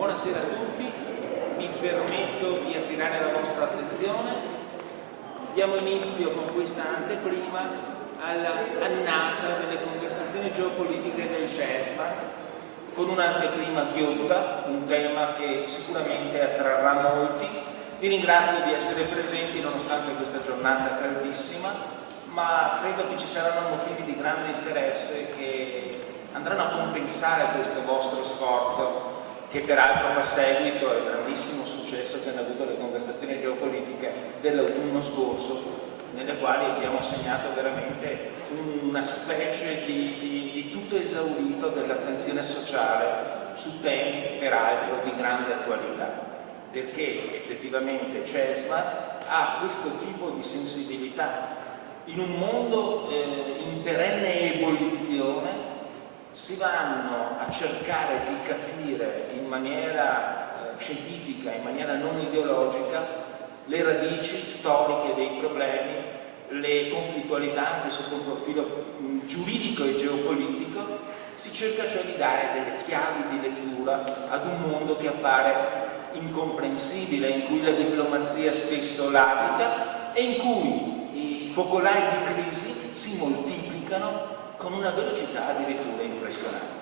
Buonasera a tutti, mi permetto di attirare la vostra attenzione. Diamo inizio con questa anteprima all'annata delle conversazioni geopolitiche del CESMA, con un'anteprima ghiotta, un tema che sicuramente attrarrà molti. Vi ringrazio di essere presenti nonostante questa giornata caldissima, ma credo che ci saranno motivi di grande interesse che andranno a compensare questo vostro sforzo, che peraltro fa seguito al grandissimo successo che hanno avuto le conversazioni geopolitiche dell'autunno scorso, nelle quali abbiamo segnato veramente una specie di tutto esaurito dell'attenzione sociale su temi peraltro di grande attualità, perché effettivamente CESMA ha questo tipo di sensibilità. In un mondo in perenne ebollizione si vanno a cercare di capire in maniera scientifica, in maniera non ideologica, le radici storiche dei problemi, le conflittualità anche sotto un profilo giuridico e geopolitico. Si cerca cioè di dare delle chiavi di lettura ad un mondo che appare incomprensibile, in cui la diplomazia spesso latita e in cui i focolai di crisi si moltiplicano con una velocità addirittura impressionante.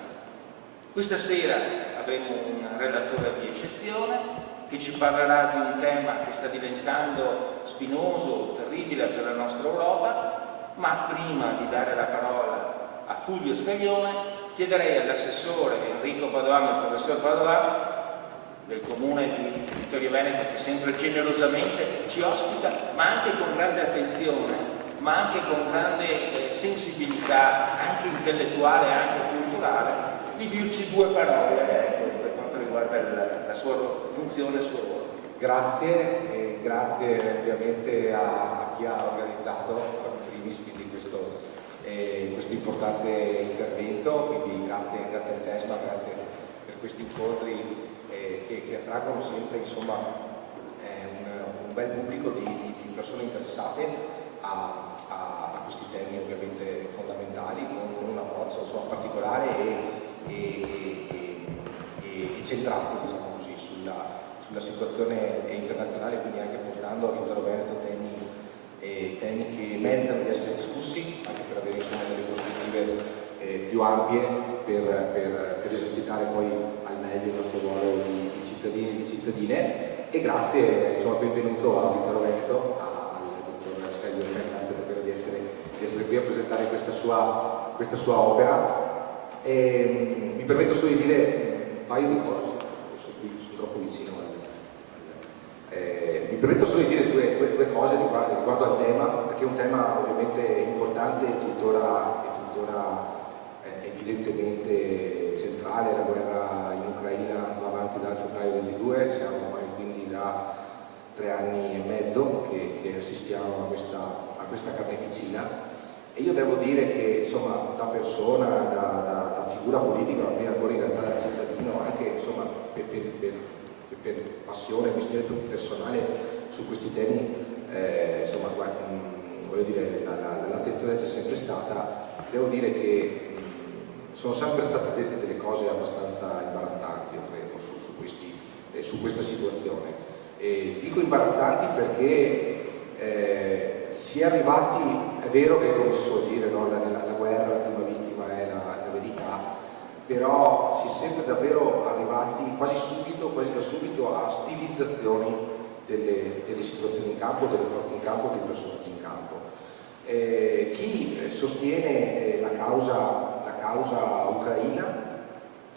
Questa sera avremo un relatore di eccezione che ci parlerà di un tema che sta diventando spinoso, terribile per la nostra Europa, ma prima di dare la parola a Fulvio Scaglione chiederei all'assessore Enrico Padoan, il professor Padoan del comune di Vittorio Veneto, che sempre generosamente ci ospita, ma anche con grande attenzione, ma anche con grande sensibilità, anche intellettuale e anche culturale, di dirci due parole per quanto riguarda la sua funzione e il suo ruolo. Grazie, e grazie ovviamente a chi ha organizzato a primis questo importante intervento, quindi grazie al CESMA, grazie per questi incontri che attraggono sempre insomma, un bel pubblico di persone interessate a questi temi ovviamente fondamentali, con un approccio insomma, particolare e centrato, diciamo così, sulla situazione internazionale, quindi anche portando all'interno Veneto temi che meritano di essere discussi, anche per avere insomma, delle prospettive più ampie per esercitare poi al meglio il nostro ruolo di cittadini e di cittadine. E grazie, insomma, benvenuto a Vittorio Veneto, grazie davvero di essere qui a presentare questa sua opera. Mi permetto solo di dire un paio di cose, sono troppo vicino. Mi permetto solo di dire due cose riguardo al tema, perché è un tema ovviamente importante e tuttora evidentemente centrale. La guerra in Ucraina va avanti dal febbraio 22, siamo ormai quindi da 3 anni e mezzo che assistiamo a questa carneficina, e io devo dire che insomma da persona, da figura politica, ma prima ancora in realtà da cittadino, anche insomma per passione, questione personale su questi temi, insomma voglio dire l'attenzione c'è sempre stata. Devo dire che sono sempre state dette delle cose abbastanza imbarazzanti, io credo, su questa situazione. Dico imbarazzanti perché si è arrivati, è vero che come si suol dire, no, la guerra, la prima vittima è la verità, però si è sempre davvero arrivati quasi da subito a stilizzazioni delle situazioni in campo, delle forze in campo, dei personaggi in campo. Chi sostiene la causa ucraina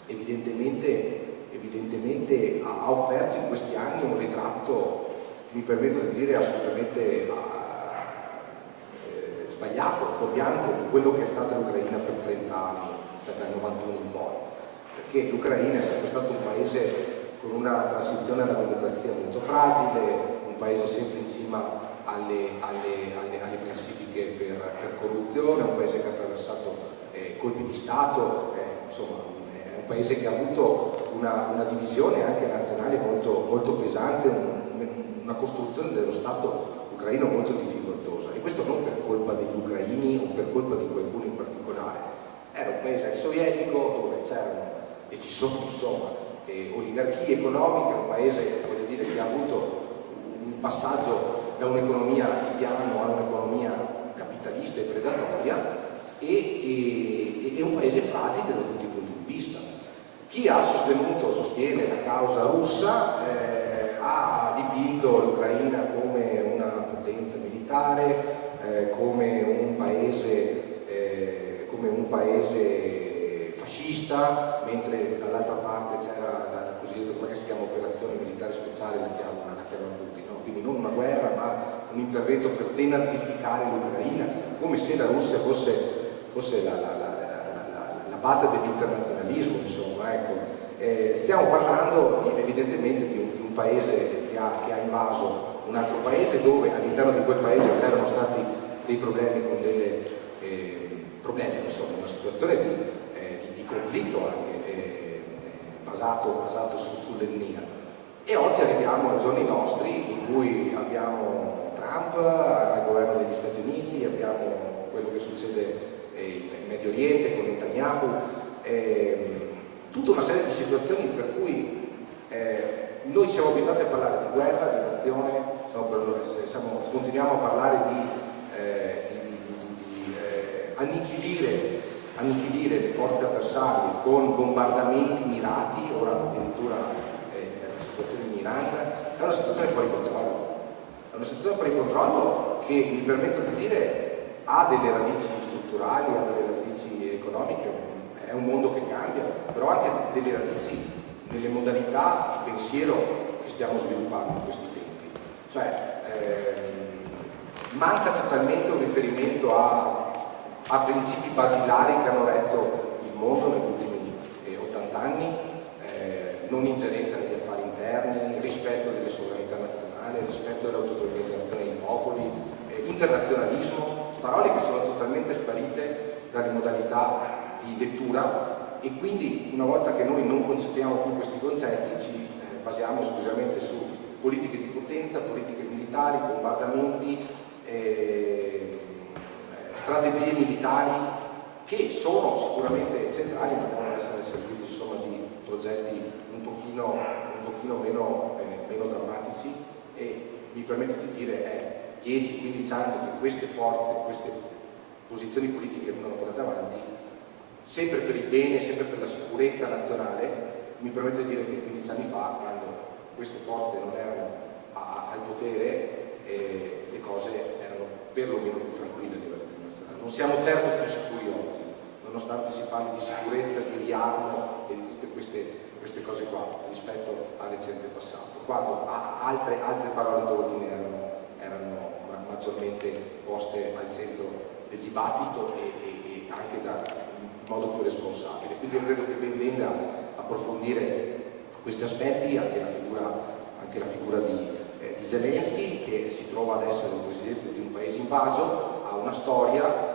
evidentemente ha offerto in questi anni un ritratto, mi permetto di dire, assolutamente sbagliato, fuorviante di quello che è stata l'Ucraina per 30 anni, cioè dal 91 in poi, perché l'Ucraina è sempre stato un paese con una transizione alla democrazia molto fragile, un paese sempre in cima alle classifiche per corruzione, un paese che ha attraversato colpi di Stato, insomma un paese che ha avuto una divisione anche nazionale molto, molto pesante, una costruzione dello Stato ucraino molto difficoltosa, e questo non per colpa degli ucraini o per colpa di qualcuno in particolare. Era un paese ex sovietico dove c'erano e ci sono insomma oligarchie economiche, un paese, voglio dire, che ha avuto un passaggio da un'economia di piano a un'economia capitalista e predatoria, e un paese fragile da tutti i punti di vista. Chi ha sostiene la causa russa ha dipinto l'Ucraina come una potenza militare, come un paese fascista, mentre dall'altra parte c'era la cosiddetta, quella che si chiama operazione militare speciale, la chiamano tutti, no? Quindi non una guerra ma un intervento per denazificare l'Ucraina, come se la Russia fosse la patria dell'internazionalismo, insomma, ecco. Stiamo parlando evidentemente di un paese che ha invaso un altro paese, dove all'interno di quel paese c'erano stati dei problemi con insomma, una situazione di conflitto anche basato sull'etnia. E oggi arriviamo ai giorni nostri in cui abbiamo Trump al governo degli Stati Uniti, abbiamo quello che succede in Medio Oriente con Netanyahu, tutta una serie di situazioni per cui noi siamo abituati a parlare di guerra, di nazione, continuiamo a parlare di annichilire le forze avversarie con bombardamenti mirati, ora addirittura la situazione in Iran è una situazione fuori controllo. È una situazione fuori controllo che, mi permetto di dire, ha delle radici strutturali, ha delle radici economiche, è un mondo che cambia, però ha anche delle radici nelle modalità di pensiero che stiamo sviluppando in questi tempi. Cioè, manca totalmente un riferimento a principi basilari che hanno retto il mondo negli ultimi 80 anni, non ingerenza negli affari interni, rispetto delle sovranità nazionali, rispetto dell'autodeterminazione dei popoli, internazionalismo, parole che sono totalmente sparite dalle modalità di lettura, e quindi una volta che noi non concepiamo più questi concetti ci basiamo esclusivamente su politiche di potenza, politiche militari, bombardamenti, strategie militari che sono sicuramente centrali, ma devono essere al servizio, insomma, di progetti un pochino meno drammatici. E mi permetto di dire, è 10-15 anni che queste forze, queste posizioni politiche vengono portate avanti, sempre per il bene, sempre per la sicurezza nazionale. Mi permetto di dire che 15 anni fa, quando queste forze non erano al potere, le cose erano perlomeno più tranquille a livello internazionale. Non siamo certo più sicuri oggi, nonostante si parli di sicurezza, di riarmo e di tutte queste cose qua, rispetto al recente passato, quando altre parole d'ordine erano maggiormente poste al centro del dibattito e anche in modo più responsabile. Quindi io credo che ben venga approfondire questi aspetti, anche la figura di Zelensky, che si trova ad essere il presidente di un paese invaso, ha una storia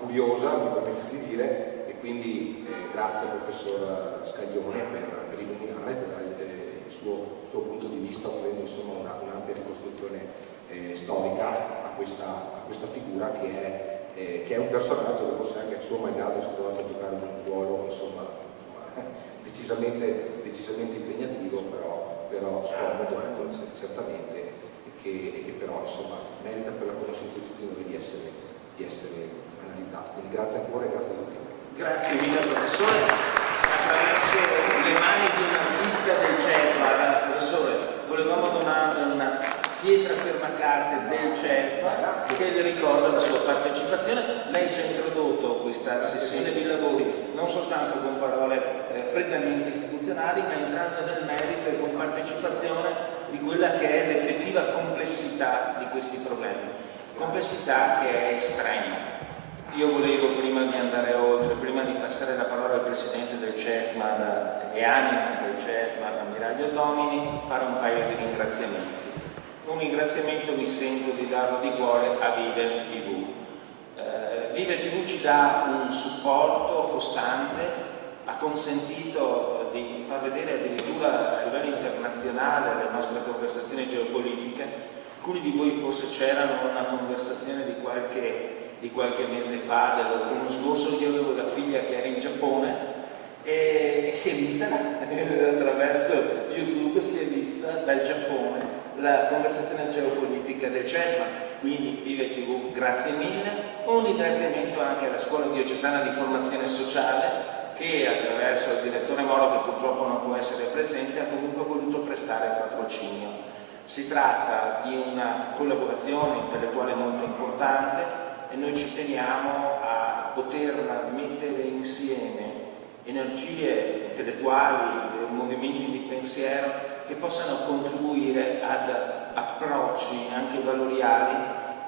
curiosa, mi permetto di dire, e quindi grazie al professor Scaglione per illuminare, per dare il suo punto di vista, offrendo insomma un'ampia ricostruzione storica a questa figura che è un personaggio che forse anche il suo malgrado si è trovato a giocare un ruolo insomma decisamente impegnativo, però scomodo, ecco, certamente, e che però insomma merita, per la conoscenza di tutti noi, di essere analizzato. Quindi grazie ancora e grazie a tutti. Grazie mille professore. Attraverso le mani di un artista del CESMA, professore, volevamo donarle una pietra fermacarte del CESMA che le ricorda la sua partecipazione. Lei ci ha introdotto questa sessione di lavori non soltanto con parole freddamente istituzionali, ma entrando nel merito e con partecipazione di quella che è l'effettiva complessità di questi problemi, complessità che è estrema. Io volevo, prima di andare oltre, prima di passare la parola al presidente del CESMA e anima del CESMA, l'ammiraglio Domini, fare un paio di ringraziamenti. Un ringraziamento mi sento di darlo di cuore a Vive TV. Vive TV ci dà un supporto costante, ha consentito di far vedere addirittura a livello internazionale le nostre conversazioni geopolitiche. Alcuni di voi forse c'erano in una conversazione di qualche mese fa, dell'autunno scorso. Io avevo la figlia che era in Giappone e si è vista attraverso YouTube, si è vista dal Giappone la conversazione geopolitica del CESMA. Quindi Vive TV, grazie mille. Un ringraziamento anche alla Scuola Diocesana di Formazione Sociale, che attraverso il direttore Moro, che purtroppo non può essere presente, ha comunque voluto prestare patrocinio. Si tratta di una collaborazione intellettuale molto importante e noi ci teniamo a poter mettere insieme energie intellettuali, movimenti di pensiero che possano contribuire ad approcci anche valoriali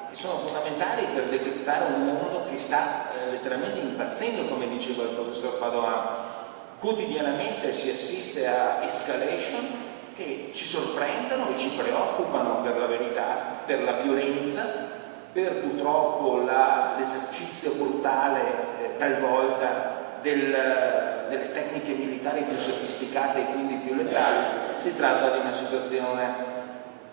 che sono fondamentali per decretare un mondo che sta letteralmente impazzendo, come diceva il professor Padoan. Quotidianamente si assiste a escalation che ci sorprendono e ci preoccupano, per la verità, per la violenza, per purtroppo l'esercizio brutale talvolta delle tecniche militari più sofisticate e quindi più letali. Si tratta di una situazione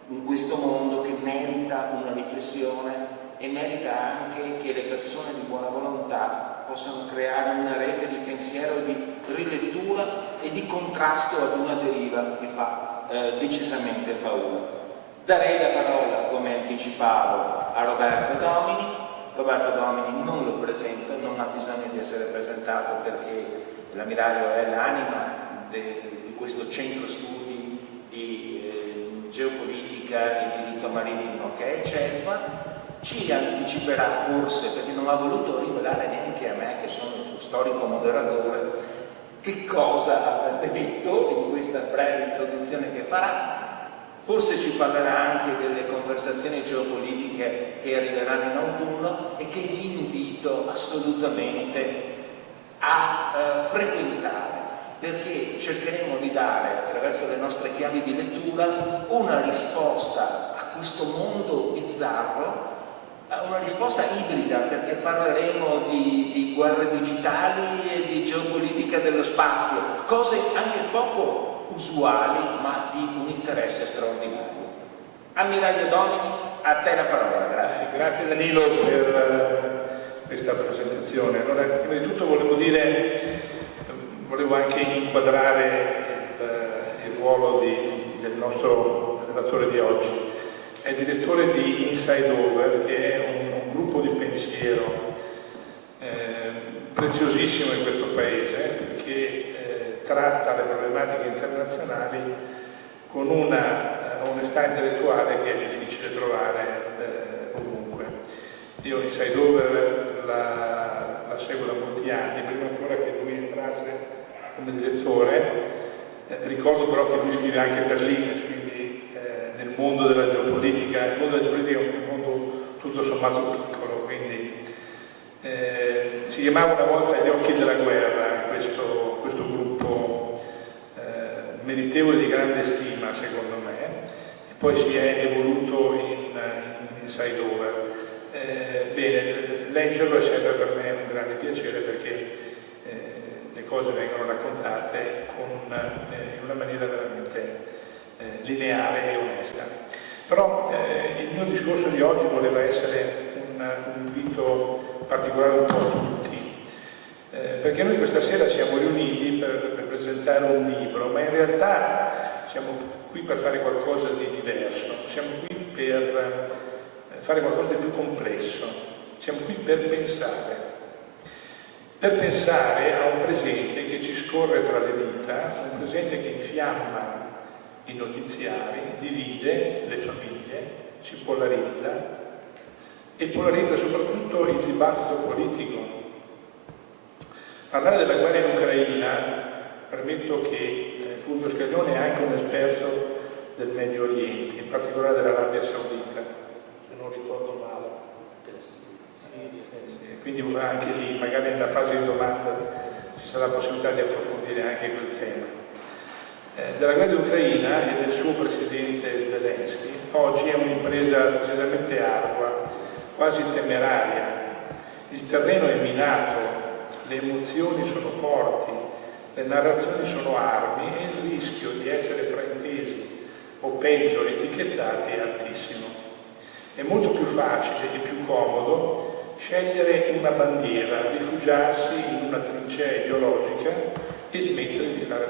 in questo mondo che merita una riflessione e merita anche che le persone di buona volontà possano creare una rete di pensiero, di rilettura e di contrasto ad una deriva che fa decisamente paura. Darei la parola, come anticipavo, a Roberto Domini. Roberto Domini non lo presento, non ha bisogno di essere presentato perché l'ammiraglio è l'anima di questo centro studi di geopolitica e diritto marittimo che è il CESMA. Ci anticiperà forse, perché non ha voluto rivelare neanche a me, che sono il suo storico moderatore, che cosa avrebbe detto in questa breve introduzione che farà. Forse ci parlerà anche delle conversazioni geopolitiche che arriveranno in autunno e che vi invito assolutamente a frequentare, perché cercheremo di dare, attraverso le nostre chiavi di lettura, una risposta a questo mondo bizzarro, una risposta ibrida, perché parleremo di guerre digitali e di geopolitica dello spazio, cose anche poco usuali ma di un interesse straordinario. Ammiraglio Domini, a te la parola. Grazie. Grazie Danilo per questa presentazione. Allora, prima di tutto volevo anche inquadrare il ruolo del nostro relatore di oggi. È direttore di Inside Over, che è un gruppo di pensiero preziosissimo in questo paese, perché tratta le problematiche internazionali con una onestà intellettuale che è difficile trovare ovunque. Io Inside Over la seguo da molti anni, prima ancora che lui entrasse come direttore. Ricordo però che lui scrive anche per l'Ines, quindi nel mondo della geopolitica. Il mondo della geopolitica è un mondo tutto sommato piccolo, quindi si chiamava una volta Gli occhi della guerra questo gruppo meritevole di grande stima, secondo me, e poi si è evoluto in Inside Over. Bene, leggerlo è sempre per me un grande piacere, perché le cose vengono raccontate in una maniera veramente lineare e onesta. Però il mio discorso di oggi voleva essere un invito particolare un po' a tutti, perché noi questa sera siamo riuniti per presentare un libro, ma in realtà siamo qui per fare qualcosa di diverso, siamo qui per fare qualcosa di più complesso, siamo qui per pensare a un presente che ci scorre tra le dita, un presente che infiamma i notiziari, divide le famiglie, si polarizza e polarizza soprattutto il dibattito politico. Parlare della guerra in Ucraina, permetto che Fulvio Scaglione è anche un esperto del Medio Oriente, in particolare dell'Arabia Saudita, se non ricordo male. Quindi anche lì, magari nella fase di domanda, ci sarà la possibilità di approfondire anche quel tema. Della guerra in Ucraina e del suo presidente Zelensky, oggi è un'impresa decisamente ardua, quasi temeraria. Il terreno è minato, le emozioni sono forti, le narrazioni sono armi e il rischio di essere fraintesi o peggio etichettati è altissimo. È molto più facile e più comodo scegliere una bandiera, rifugiarsi in una trincea ideologica e smettere di fare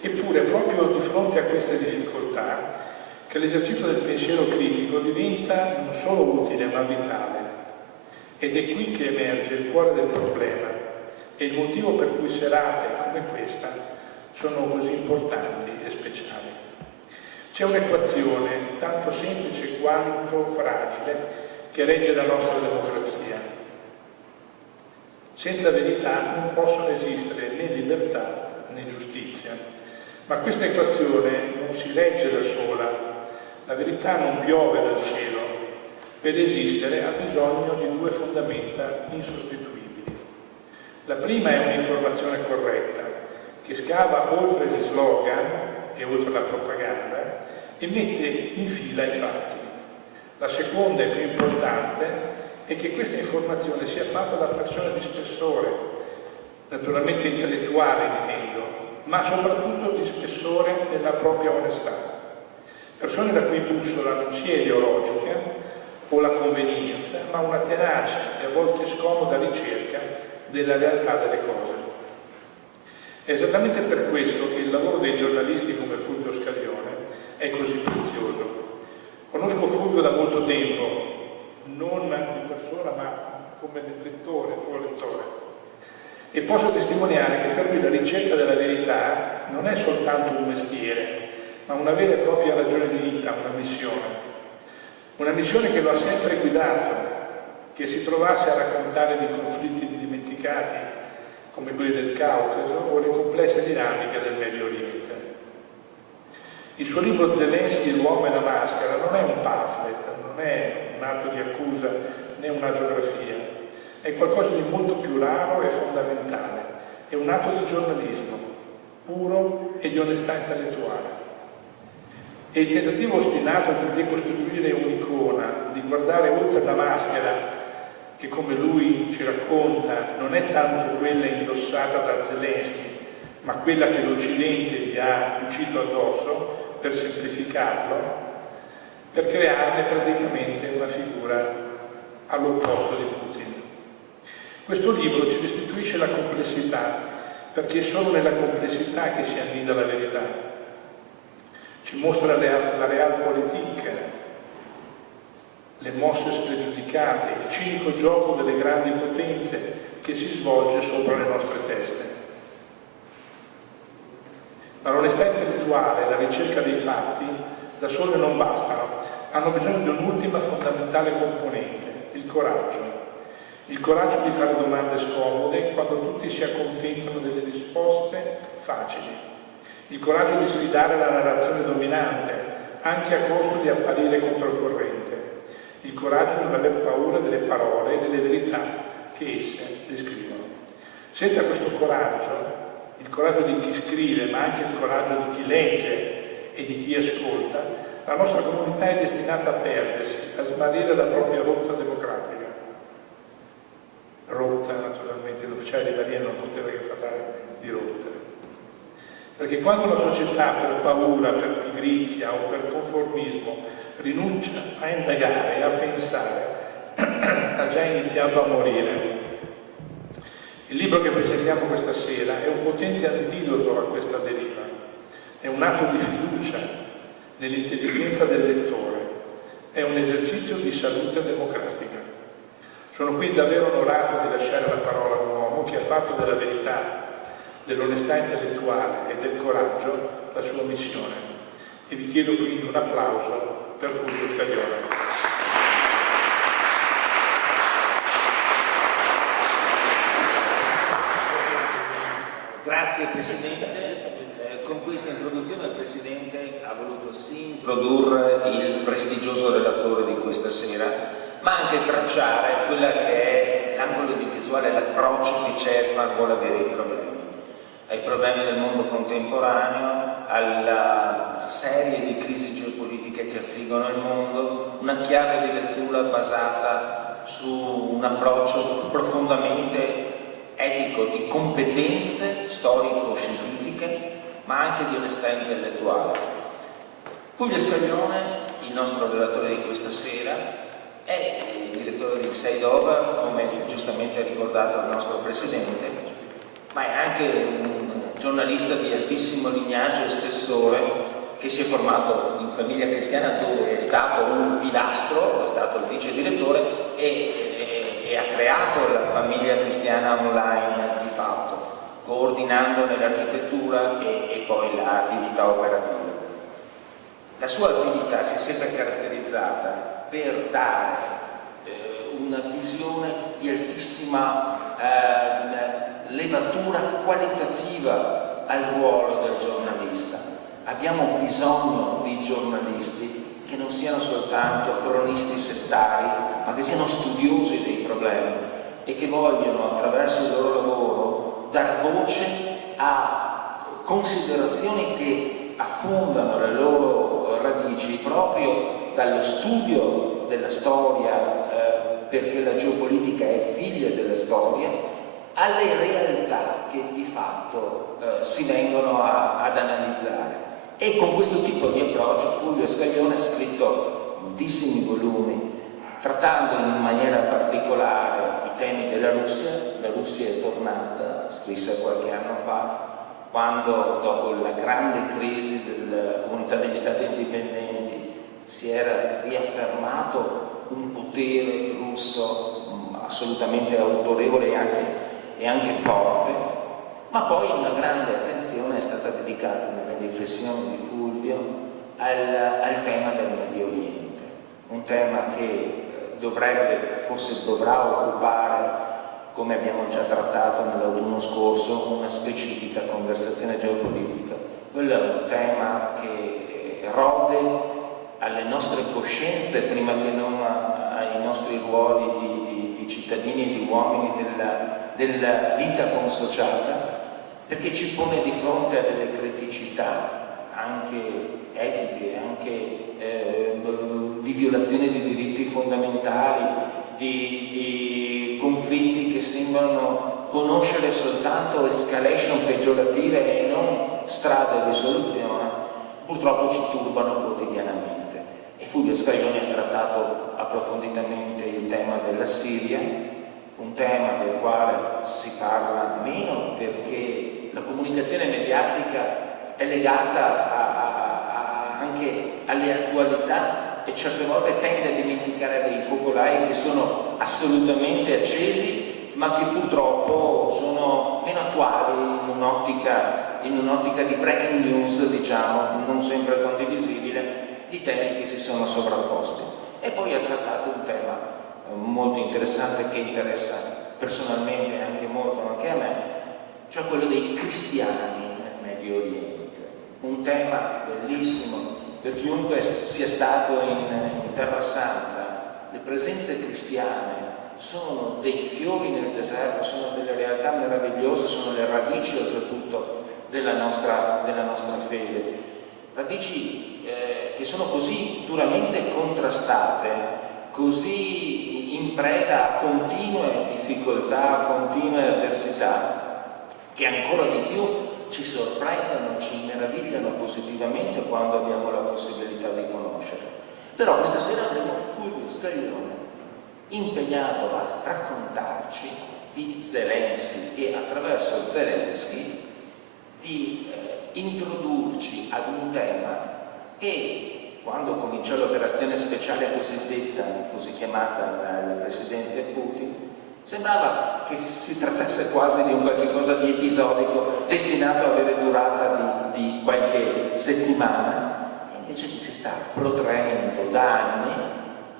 Eppure, proprio di fronte a queste difficoltà, che l'esercizio del pensiero critico diventa non solo utile ma vitale. Ed è qui che emerge il cuore del problema e il motivo per cui serate come questa sono così importanti e speciali. C'è un'equazione tanto semplice quanto fragile che regge la nostra democrazia. Senza verità non possono esistere né libertà né giustizia. Ma questa equazione non si regge da sola. La verità non piove dal cielo. Per esistere ha bisogno di due fondamenta insostituibili. La prima è un'informazione corretta, che scava oltre gli slogan e oltre la propaganda e mette in fila i fatti. La seconda e più importante è che questa informazione sia fatta da persone di spessore, naturalmente intellettuale intendo, ma soprattutto di spessore nella propria onestà. Persone la cui bussola non sia ideologica o la convenienza, ma una tenace e a volte scomoda ricerca della realtà delle cose. È esattamente per questo che il lavoro dei giornalisti come Fulvio Scaglione è così prezioso. Conosco Fulvio da molto tempo, non in persona ma come lettore, suo lettore, e posso testimoniare che per lui la ricerca della verità non è soltanto un mestiere, ma una vera e propria ragione di vita, una missione che lo ha sempre guidato, che si trovasse a raccontare di conflitti dimenticati come quelli del Caucaso o le complesse dinamiche del Medio Oriente. Il suo libro Zelensky, l'uomo e la maschera, non è un pamphlet, non è un atto di accusa né una geografia, è qualcosa di molto più raro e fondamentale, è un atto di giornalismo puro e di onestà intellettuale. E il tentativo ostinato di decostruire un'icona, di guardare oltre la maschera, che come lui ci racconta non è tanto quella indossata da Zelensky, ma quella che l'Occidente gli ha cucito addosso, per semplificarlo, per crearne praticamente una figura all'opposto di Putin. Questo libro ci restituisce la complessità, perché è solo nella complessità che si annida la verità. Ci mostra la realpolitik, le mosse spregiudicate, il cinico gioco delle grandi potenze che si svolge sopra le nostre teste. Ma l'onestà intellettuale e la ricerca dei fatti da sole non bastano, hanno bisogno di un'ultima fondamentale componente, il coraggio. Il coraggio di fare domande scomode quando tutti si accontentano delle risposte facili. Il coraggio di sfidare la narrazione dominante, anche a costo di apparire controcorrente. Il coraggio di non aver paura delle parole e delle verità che esse descrivono. Senza questo coraggio, il coraggio di chi scrive, ma anche il coraggio di chi legge e di chi ascolta, la nostra comunità è destinata a perdersi, a smarrire la propria rotta democratica. Rotta, naturalmente, l'ufficiale di Maria non poteva che parlare di rotte. Perché quando una società per paura, per pigrizia o per conformismo rinuncia a indagare e a pensare, ha già iniziato a morire. Il libro che presentiamo questa sera è un potente antidoto a questa deriva, è un atto di fiducia nell'intelligenza del lettore, è un esercizio di salute democratica. Sono qui davvero onorato di lasciare la parola a un uomo che ha fatto della verità, dell'onestà intellettuale e del coraggio la sua missione. E vi chiedo quindi un applauso per Fulvio Scaglione. Grazie Presidente. Con questa introduzione il Presidente ha voluto sì introdurre il prestigioso relatore di questa sera, ma anche tracciare quella che è l'angolo di visuale, l'approccio che CESMA vuole avere ai problemi del mondo contemporaneo, alla serie di crisi geopolitiche che affliggono il mondo, una chiave di lettura basata su un approccio profondamente etico, di competenze storico-scientifiche, ma anche di onestà intellettuale. Fulvio Scaglione, il nostro relatore di questa sera, è il direttore di Seidova, come giustamente ha ricordato il nostro Presidente, ma è anche un giornalista di altissimo lignaggio e spessore, che si è formato in famiglia cristiana, dove è stato un pilastro, è stato il vice direttore e ha creato la famiglia cristiana online di fatto, coordinandone l'architettura e poi l'attività operativa. La sua attività si è sempre caratterizzata per dare una visione di altissima levatura qualitativa al ruolo del giornalista. Abbiamo bisogno di giornalisti che non siano soltanto cronisti settari, ma che siano studiosi dei problemi e che vogliono, attraverso il loro lavoro, dar voce a considerazioni che affondano le loro radici proprio dallo studio della storia, perché la geopolitica è figlia della storia, alle realtà che di fatto si vengono ad analizzare. E con questo tipo di approccio Fulvio Scaglione ha scritto moltissimi volumi, trattando in maniera particolare i temi della Russia. La Russia è tornata, scrisse qualche anno fa, quando dopo la grande crisi della Comunità degli Stati Indipendenti si era riaffermato un potere russo assolutamente autorevole e anche forte, ma poi una grande attenzione è stata dedicata nelle riflessioni di Fulvio al tema del Medio Oriente, un tema che forse dovrà occupare, come abbiamo già trattato nell'autunno scorso, una specifica conversazione geopolitica. Quello è un tema che erode alle nostre coscienze prima che non ai nostri ruoli di cittadini e di uomini della vita consociata, perché ci pone di fronte a delle criticità anche etiche, anche di violazione di diritti fondamentali, di conflitti che sembrano conoscere soltanto escalation peggiorative e non strade di soluzione, purtroppo ci turbano quotidianamente. E Fulvio Scaglione ha trattato approfonditamente il tema della Siria, un tema del quale si parla meno perché la comunicazione mediatica è legata anche alle attualità e certe volte tende a dimenticare dei focolai che sono assolutamente accesi, ma che purtroppo sono meno attuali in un'ottica di breaking news, diciamo, non sempre condivisibile, di temi che si sono sovrapposti. E poi ha trattato un tema molto interessante che interessa personalmente anche molto anche a me, cioè quello dei cristiani nel Medio Oriente. Un tema bellissimo per chiunque sia stato in Terra Santa. Le presenze cristiane sono dei fiori nel deserto, sono delle realtà meravigliose, sono le radici oltretutto della nostra fede. Radici che sono così duramente contrastate, così in preda a continue difficoltà, a continue avversità, che ancora di più ci sorprendono, ci meravigliano positivamente quando abbiamo la possibilità di conoscerle. Però questa sera abbiamo Fulvio Scaglione impegnato a raccontarci di Zelensky e attraverso Zelensky di introdurci ad un tema che, quando cominciò l'operazione speciale cosiddetta, così chiamata dal presidente Putin, sembrava che si trattasse quasi di un qualche cosa di episodico destinato a avere durata di qualche settimana, e invece si sta protraendo da anni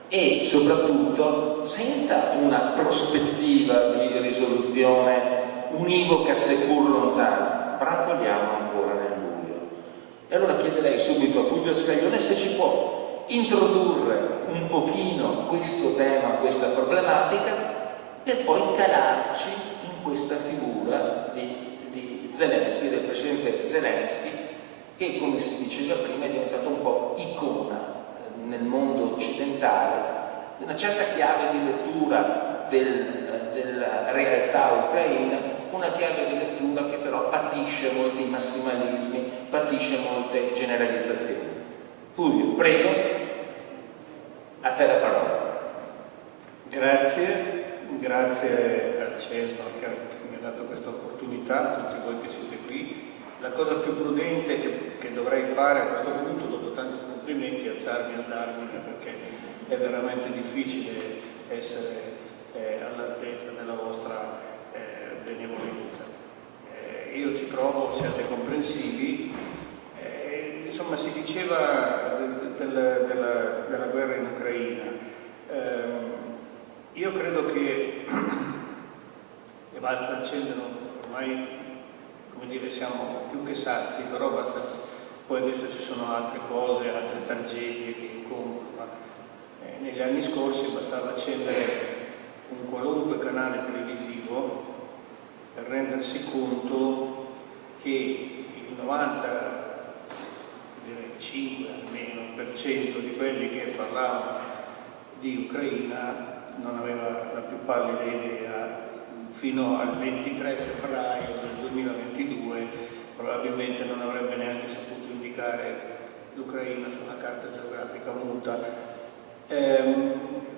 e soprattutto senza una prospettiva di risoluzione univoca seppur lontana. Brancoliamo ancora nel buio. E allora chiederei subito a Fulvio Scaglione se ci può introdurre un pochino questo tema, questa problematica, per poi calarci in questa figura di Zelensky, del presidente Zelensky, che, come si diceva prima, è diventato un po' icona nel mondo occidentale, una certa chiave di lettura della realtà ucraina, una chiave di lettura che però patisce molti massimalismi, patisce molte generalizzazioni. Fulvio, prego, a te la parola. Grazie al CESMA che mi ha dato questa opportunità, a tutti voi che siete qui. La cosa più prudente che dovrei fare a questo punto, dopo tanti complimenti, è alzarmi e andarmene, perché è veramente difficile essere all'altezza della vostra benevolenza. Io ci provo, siate comprensivi. Insomma, si diceva della guerra in Ucraina. Io credo che e basta accendere, ormai, come dire, siamo più che sazi, però basta, poi adesso ci sono altre cose, altre tragedie che incombono, ma negli anni scorsi bastava accendere un qualunque canale televisivo per rendersi conto che il 95 almeno per cento di quelli che parlavano di Ucraina non aveva la più pallida idea. Fino al 23 febbraio del 2022 probabilmente non avrebbe neanche saputo indicare l'Ucraina su una carta geografica muta.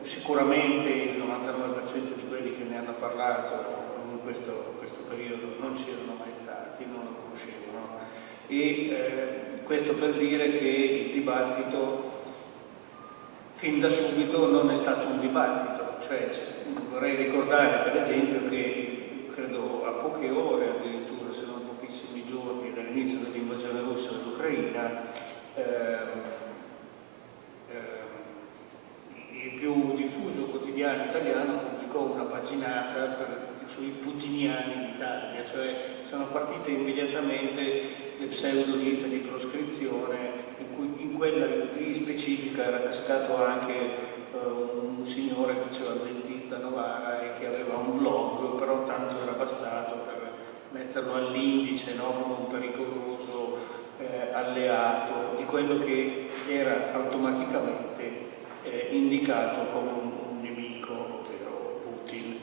Sicuramente il 99% di quelli che ne hanno parlato in questo periodo non c'erano mai stati, non lo conoscevano, e questo per dire che il dibattito fin da subito non è stato un dibattito. Cioè, vorrei ricordare per esempio che credo a poche ore, addirittura se non pochissimi giorni dall'inizio dell'invasione russa dell'Ucraina, il più diffuso quotidiano italiano pubblicò una paginata sui putiniani d'Italia, cioè sono partite immediatamente le pseudoliste di proscrizione, in quella lì specifica era cascato anche un signore che faceva il dentista a Novara e che aveva un blog, però tanto era bastato per metterlo all'indice, no, come un pericoloso alleato di quello che era automaticamente indicato come un nemico, ovvero Putin.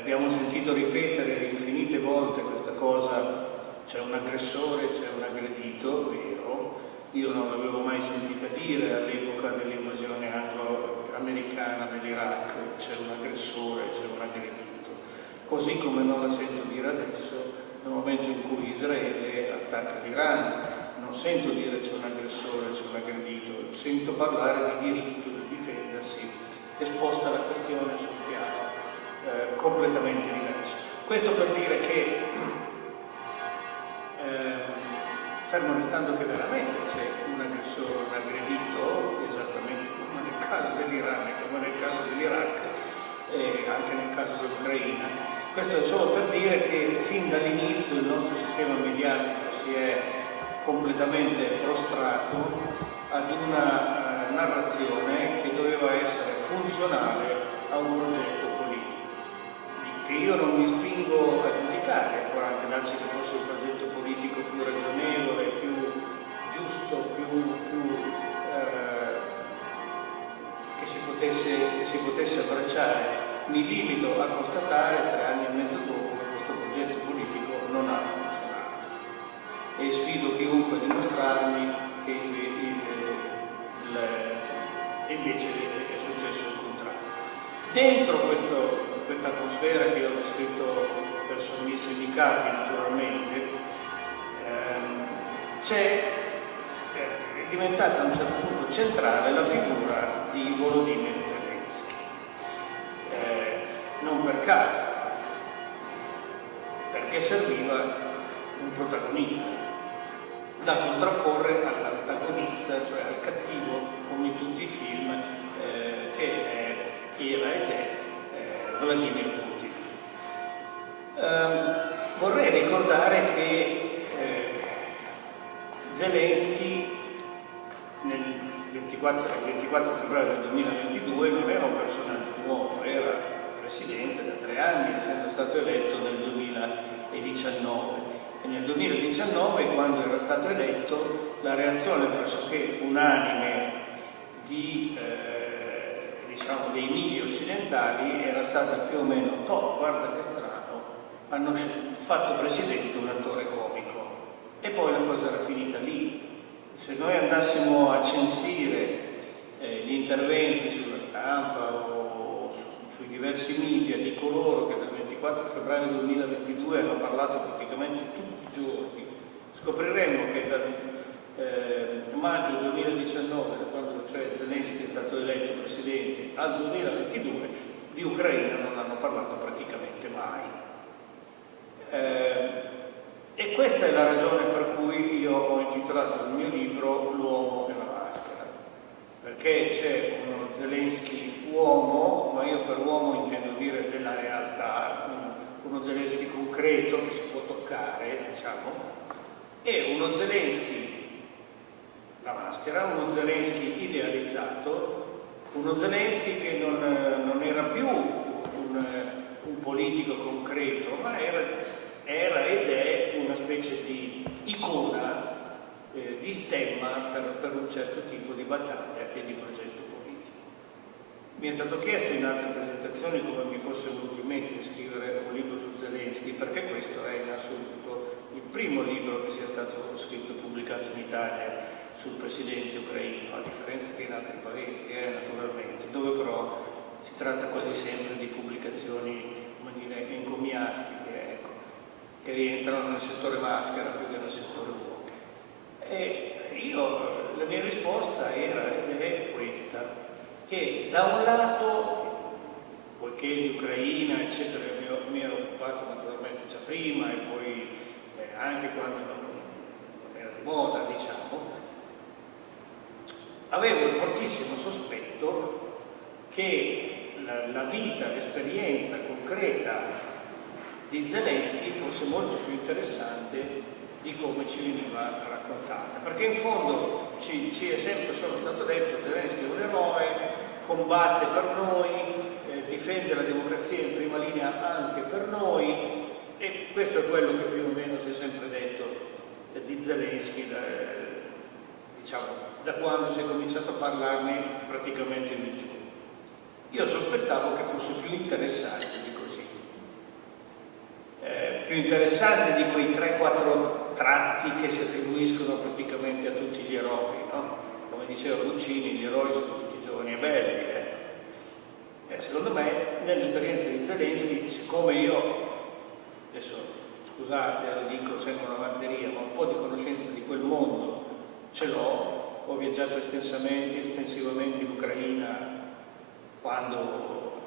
Abbiamo sentito ripetere infinite volte questa cosa, c'è un aggressore, c'è un aggredito, vero? Io non l'avevo mai sentita dire all'epoca dell'invasione anglo-americana dell'Iraq, c'è un aggressore, c'è un aggredito. Così come non la sento dire adesso, nel momento in cui Israele attacca l'Iran. Non sento dire c'è un aggressore, c'è un aggredito, sento parlare di diritto di difendersi e sposta la questione su un piano completamente diverso. Questo per dire che fermo restando che veramente c'è un aggressore, un aggredito, esattamente come nel caso dell'Iran e come nel caso dell'Iraq e anche nel caso dell'Ucraina. Questo è solo per dire che fin dall'inizio il nostro sistema mediatico si è completamente prostrato ad una narrazione che doveva essere funzionale a un progetto politico, che io non mi spingo a giudicare, può anche darsi che fosse un progetto politico più ragionevole, più giusto, che si potesse abbracciare. Mi limito a constatare 3 anni e mezzo dopo che questo progetto politico non ha funzionato e sfido chiunque a dimostrarmi che invece è successo il contrario. Dentro questa atmosfera che io ho descritto per sommissimi capi naturalmente, è diventata a un certo punto centrale la figura di Volodymyr Zelensky. Non per caso, perché serviva un protagonista da contrapporre all'antagonista, cioè al cattivo, come in tutti i film, che era ed è Vladimir Putin. Vorrei ricordare che Zelensky nel 24 febbraio del 2022 non era un personaggio nuovo, era presidente da 3 anni, essendo stato eletto nel 2019. E nel 2019, quando era stato eletto, la reazione pressoché unanime dei media occidentali era stata più o meno: guarda che strano, hanno fatto presidente un attore comico. E poi la cosa era finita lì. Se noi andassimo a censire gli interventi sulla stampa o sui diversi media di coloro che dal 24 febbraio 2022 hanno parlato praticamente tutti i giorni, scopriremmo che dal maggio 2019, da quando cioè Zelensky è stato eletto presidente, al 2022, di Ucraina non hanno parlato praticamente mai. E questa è la ragione per cui io ho intitolato il mio libro L'uomo e la maschera, perché c'è uno Zelensky uomo, ma io per uomo intendo dire della realtà, uno Zelensky concreto che si può toccare, diciamo, e uno Zelensky, la maschera, uno Zelensky idealizzato, uno Zelensky che non era più un politico concreto, ma era ed è una specie di icona, di stemma per un certo tipo di battaglia e di progetto politico. Mi è stato chiesto in altre presentazioni come mi fosse venuto in mente di scrivere un libro su Zelensky, perché questo è in assoluto il primo libro che sia stato scritto e pubblicato in Italia sul presidente ucraino, a differenza che in altri paesi, naturalmente, dove però si tratta quasi sempre di pubblicazioni, come dire, encomiastiche, ecco, che rientrano nel settore maschera più che nel settore uomo. E la mia risposta era ed è questa, che da un lato, poiché di Ucraina, eccetera, mi ero occupato naturalmente già prima e poi anche quando non era di moda, diciamo, avevo il fortissimo sospetto che la vita, l'esperienza concreta di Zelensky fosse molto più interessante di come ci veniva raccontata, perché in fondo ci è sempre solo stato detto che Zelensky è un eroe, combatte per noi, difende la democrazia in prima linea anche per noi, e questo è quello che più o meno si è sempre detto di Zelensky, diciamo, da quando si è cominciato a parlarne praticamente in giù. Io sospettavo che fosse più interessante di così, più interessante di quei 3-4 tratti che si attribuiscono praticamente a tutti gli eroi, no? Come diceva Puccini, gli eroi sono tutti giovani e belli. Secondo me, nell'esperienza di Zelensky, siccome io, adesso scusate, lo dico, sembra una vanteria, ma un po' di conoscenza di quel mondo ce l'ho, ho viaggiato estensivamente in Ucraina quando,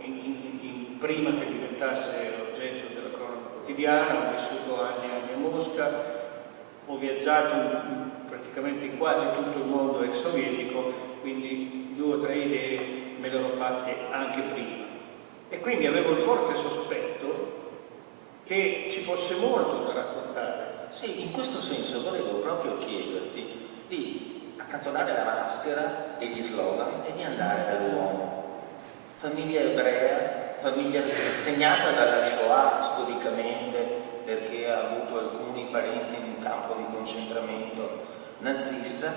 prima che diventasse oggetto della cronaca quotidiana, ho vissuto anni e anni a Mosca, ho viaggiato praticamente in quasi tutto il mondo ex sovietico, quindi 2 o 3 idee me le ero fatte anche prima. E quindi avevo il forte sospetto che ci fosse molto da raccontare. Sì, in questo senso volevo proprio chiederti di accantonare la maschera e gli slogan e di andare all'uomo. Famiglia ebrea, famiglia segnata dalla Shoah storicamente, perché ha avuto alcuni parenti in un campo di concentramento nazista,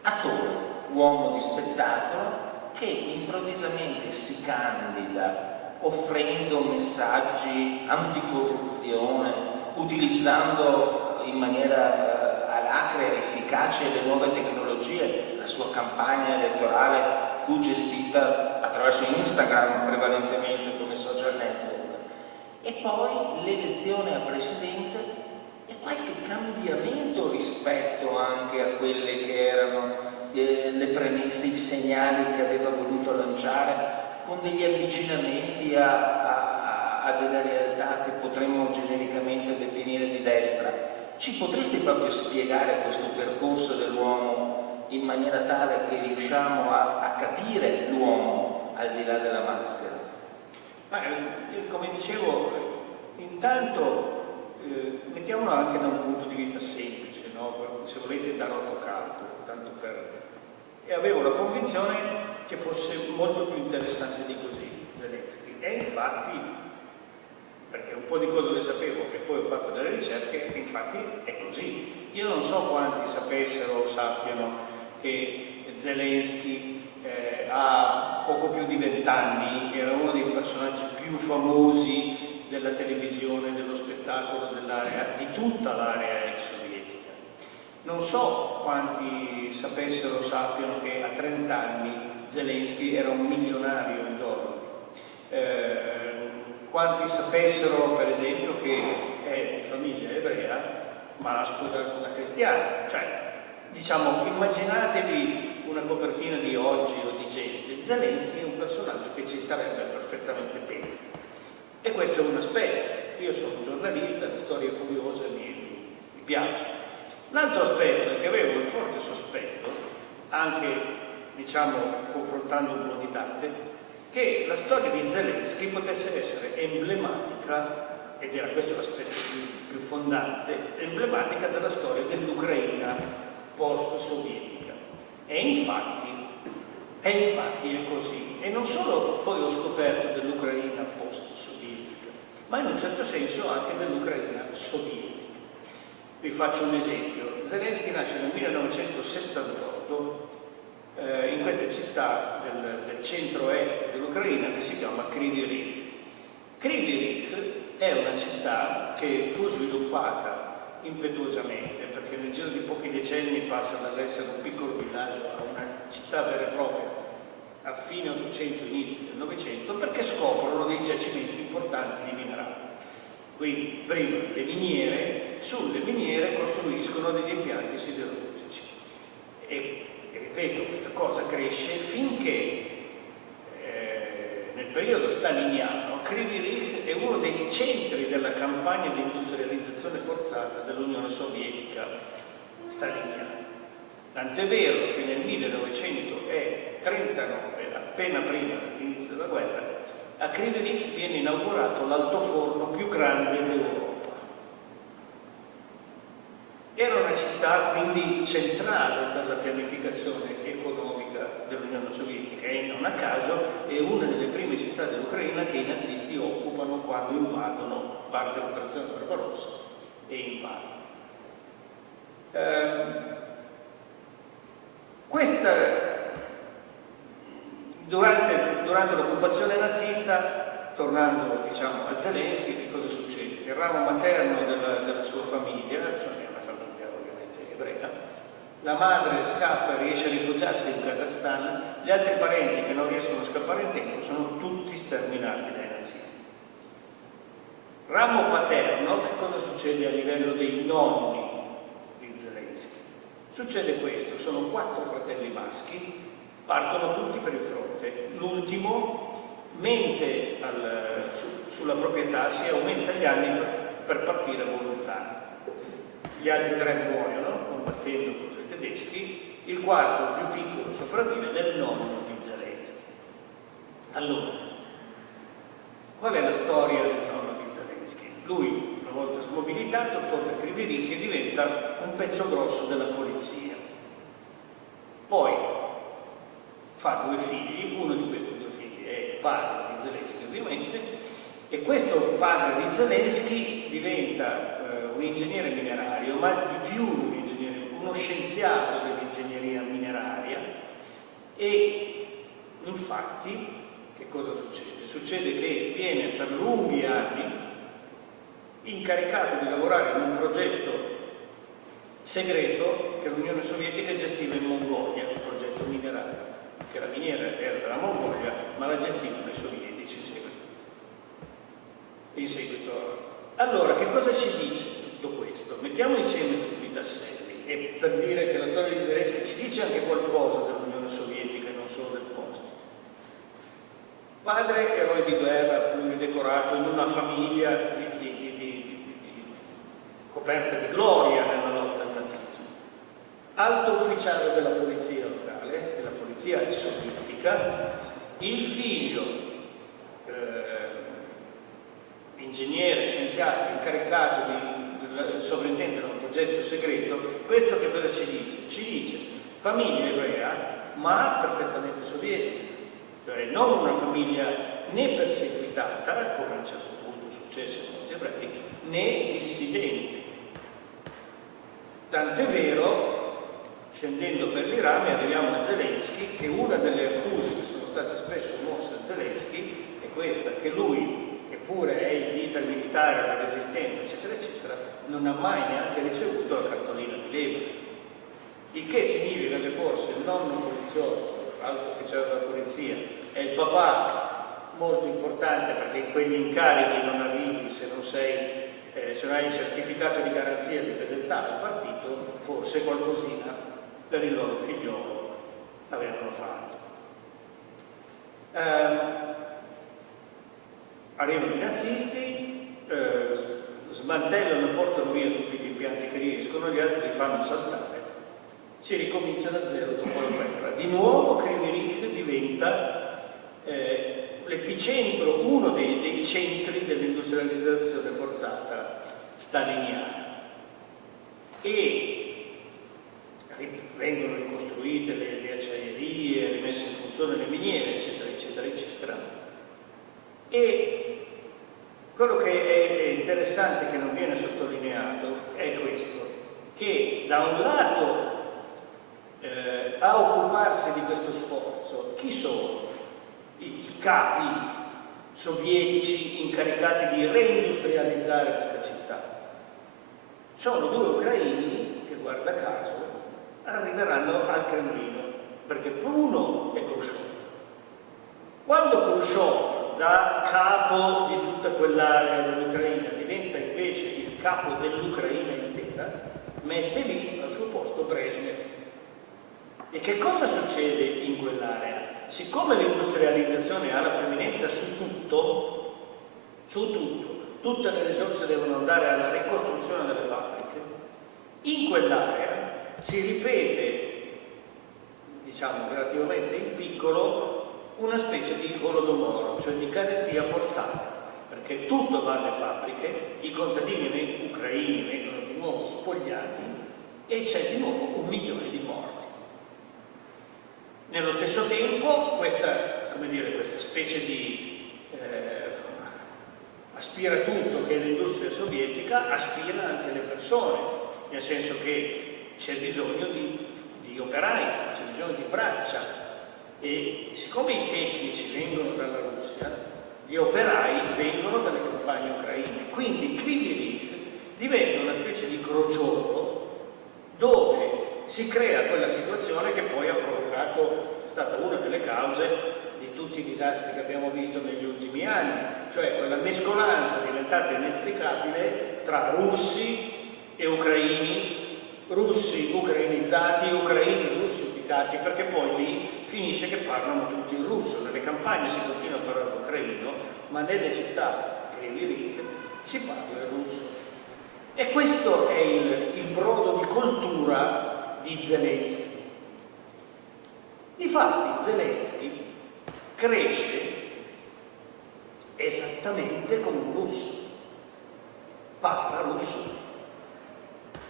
attore, uomo di spettacolo che improvvisamente si candida offrendo messaggi anticorruzione, utilizzando in maniera alacre e efficace le nuove tecnologie. La sua campagna elettorale fu gestita attraverso Instagram prevalentemente come social network. E poi l'elezione a presidente e qualche cambiamento rispetto anche a quelle che erano le premesse, i segnali che aveva voluto lanciare, con degli avvicinamenti a delle realtà che potremmo genericamente definire di destra. Ci potresti proprio spiegare questo percorso dell'uomo in maniera tale che riusciamo a capire l'uomo al di là della maschera? Come dicevo, intanto mettiamolo anche da un punto di vista semplice, no? Se volete da rotocalcolo, tanto per... E avevo la convinzione che fosse molto più interessante di così Zelensky. E infatti, perché un po' di cose le sapevo e poi ho fatto delle ricerche, infatti è così. Io non so quanti sapessero o sappiano che Zelensky ha poco più di 20 anni, era uno dei personaggi più famosi della televisione, dello spettacolo, dell'area, di tutta l'area ex sovietica. Non so quanti sapessero o sappiano che a 30 anni Zelensky era un milionario in dollari. Quanti sapessero, per esempio, che è di famiglia ebrea ma ha sposato una cristiana. Cioè, diciamo, immaginatevi una copertina di Oggi o di Gente. Zelensky è un personaggio che ci starebbe perfettamente bene. E questo è un aspetto. Io sono un giornalista, le storie curiose mi piacciono. L'altro aspetto è che avevo il forte sospetto, anche, diciamo, confrontando un po' di date, che la storia di Zelensky potesse essere emblematica, ed era questo l'aspetto più fondante, emblematica della storia dell'Ucraina post-sovietica. E infatti è così. E non solo poi ho scoperto dell'Ucraina post-sovietica, ma in un certo senso anche dell'Ucraina sovietica. Vi faccio un esempio. Zelensky nasce nel 1978 in questa città del centro-est dell'Ucraina che si chiama Kryvyi Rih. Kryvyi Rih è una città che fu sviluppata impetuosamente, perché nel giro di pochi decenni passa dall'essere un piccolo villaggio a una città vera e propria a fine 800, inizi del 900, perché scoprono dei giacimenti importanti di minerali. Quindi prima le miniere, sulle miniere costruiscono degli impianti siderurgici e ripeto, questa cosa cresce finché nel periodo staliniano Kryvyi Rih è uno dei centri della campagna di industrializzazione forzata dell'Unione Sovietica staliniana. Tant'è vero che nel 1939, appena prima dell'inizio della guerra, a Kryvyi Rih viene inaugurato l'altoforno più grande d'Europa. Era una città quindi centrale per la pianificazione economica dell'Unione Sovietica e non a caso è una delle prime città dell'Ucraina che i nazisti occupano quando invadono parte dell'operazione Barbarossa e invadono. Durante l'occupazione nazista, tornando diciamo a Zelensky, che cosa succede? Il ramo materno della sua famiglia, è una famiglia ovviamente ebrea, la madre scappa e riesce a rifugiarsi in Kazakistan, gli altri parenti che non riescono a scappare in tempo sono tutti sterminati dai nazisti. Ramo paterno, che cosa succede a livello dei nonni di Zelensky? Succede questo, sono 4 fratelli maschi, partono tutti per il fronte, l'ultimo mente sulla proprietà, si aumenta gli anni per partire volontario. Gli altri 3 muoiono combattendo contro i tedeschi, il quarto, più piccolo, sopravvive del nonno di Zelensky. Allora, qual è la storia del nonno di Zelensky? Lui, una volta smobilitato, torna a Kryvyi Rih e diventa un pezzo grosso della polizia. Poi fa 2 figli, uno di questi 2 figli è il padre di Zelensky ovviamente, e questo padre di Zelensky diventa un ingegnere minerario, ma di più uno scienziato dell'ingegneria mineraria, e infatti che cosa succede? Succede che viene per lunghi anni incaricato di lavorare in un progetto segreto che l'Unione Sovietica gestiva in Mongolia, un progetto minerario, che la miniera era della Mongolia, ma la gestivano i sovietici in seguito. Allora, che cosa ci dice tutto questo? Mettiamo insieme tutti i tasselli, e per dire che la storia di Zelensky ci dice anche qualcosa dell'Unione Sovietica e non solo del posto. Padre eroe di guerra, pluridecorato in una famiglia coperta di gloria nella lotta al nazismo. Alto ufficiale della polizia locale, della polizia sovietica, il figlio ingegnere, scienziato, incaricato di sovrintendere un progetto segreto. Questo che cosa ci dice? Ci dice famiglia ebrea, ma perfettamente sovietica, cioè non una famiglia né perseguitata, come a un certo punto successe a molti ebrei, né dissidenti. Tant'è vero, scendendo per i rami, arriviamo a Zelensky, che una delle accuse che sono state spesso mosse a Zelensky è questa, che lui, che pure è il leader militare della resistenza, eccetera, eccetera, non ha mai neanche ricevuto la cartolina di Lenin. Il che significa che forse il nonno poliziotto, alto ufficiale della polizia, è il papà molto importante, perché in quegli incarichi non arrivi se non sei se non hai il certificato di garanzia di fedeltà al partito, forse qualcosina per il loro figliolo avevano fatto. Arrivano i nazisti, smantellano e portano via tutti gli impianti che riescono, gli altri li fanno saltare, si ricomincia da zero dopo la guerra. Di nuovo Krivi Rih diventa l'epicentro, uno dei centri dell'industrializzazione forzata staliniana, e vengono ricostruite le acciaierie, rimesse in funzione le miniere, eccetera, eccetera, eccetera. E quello che è interessante, che non viene sottolineato, è questo, che da un lato a occuparsi di questo sforzo chi sono? I capi sovietici incaricati di reindustrializzare questa città. Sono due ucraini che, guarda caso, arriveranno al Cremlino, perché uno è Khrushchev. Quando Khrushchev, da capo di tutta quell'area dell'Ucraina, diventa invece il capo dell'Ucraina intera, mette lì al suo posto Brezhnev. E che cosa succede in quell'area? Siccome l'industrializzazione ha la preminenza su tutto, tutte le risorse devono andare alla ricostruzione delle fabbriche, in quell'area si ripete, diciamo relativamente in piccolo, una specie di holodomor, cioè di carestia forzata, perché tutto va alle fabbriche, i contadini ucraini vengono di nuovo spogliati e c'è di nuovo 1 milione di morti. Nello stesso tempo questa specie di aspiratutto che è l'industria sovietica aspira anche le persone, nel senso che c'è bisogno di operai, c'è bisogno di braccia, e siccome i tecnici vengono dalla Russia, gli operai vengono dalle campagne ucraine, quindi Kryvyi Rih diventa una specie di crociolo dove si crea quella situazione che poi ha provocato, è stata una delle cause di tutti i disastri che abbiamo visto negli ultimi anni, cioè quella mescolanza diventata inestricabile tra russi e ucraini, russi ucrainizzati, ucraini russificati, perché poi lì finisce che parlano tutti il russo. Nelle campagne si continua a parlare ucraino, ma nelle città Kryvyi Rih si parla il russo. E questo è il brodo di coltura di Zelensky. Difatti Zelensky cresce esattamente come un russo, parla russo,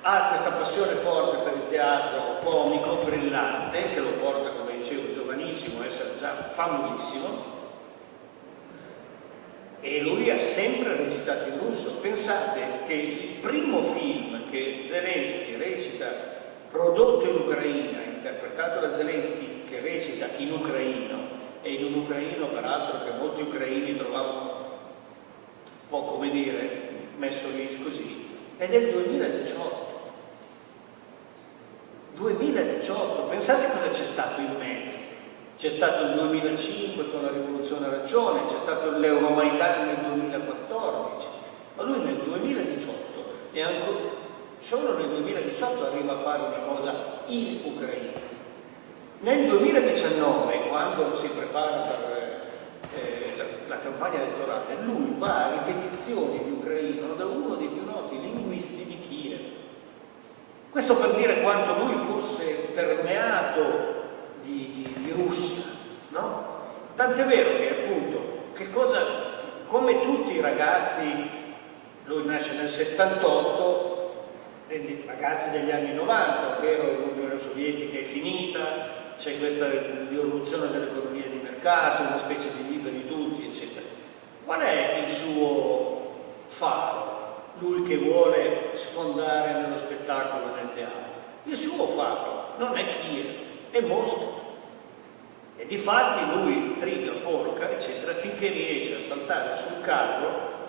ha questa passione forte per il teatro comico, brillante, che lo porta, come dicevo, giovanissimo a essere già famosissimo, e lui ha sempre recitato in russo. Pensate che il primo film che Zelensky recita prodotto in Ucraina, interpretato da Zelensky, che recita in ucraino, e in un ucraino peraltro che molti ucraini trovavano un po', come dire, messo lì così, è del 2018. 2018, pensate cosa c'è stato in mezzo. C'è stato il 2005 con la rivoluzione arancione, c'è stato l'Euromaidan nel 2014, ma lui nel 2018 e ancora solo nel 2018 arriva a fare una cosa in Ucraina. Nel 2019, quando si prepara per la campagna elettorale, lui va a ripetizioni di ucraino da uno dei più noti linguisti di Kiev. Questo per dire quanto lui fosse permeato di Russia, no? Tant'è vero che appunto, come tutti i ragazzi, lui nasce nel 78, quindi ragazzi degli anni 90, ovvero l'Unione Sovietica è finita, c'è questa rivoluzione dell'economia di mercato, una specie di liberi tutti, eccetera. Qual è il suo faro? Lui che vuole sfondare nello spettacolo e nel teatro. Il suo faro non è Kiev, è Mosca. E difatti lui triga, forca, eccetera, finché riesce a saltare sul carro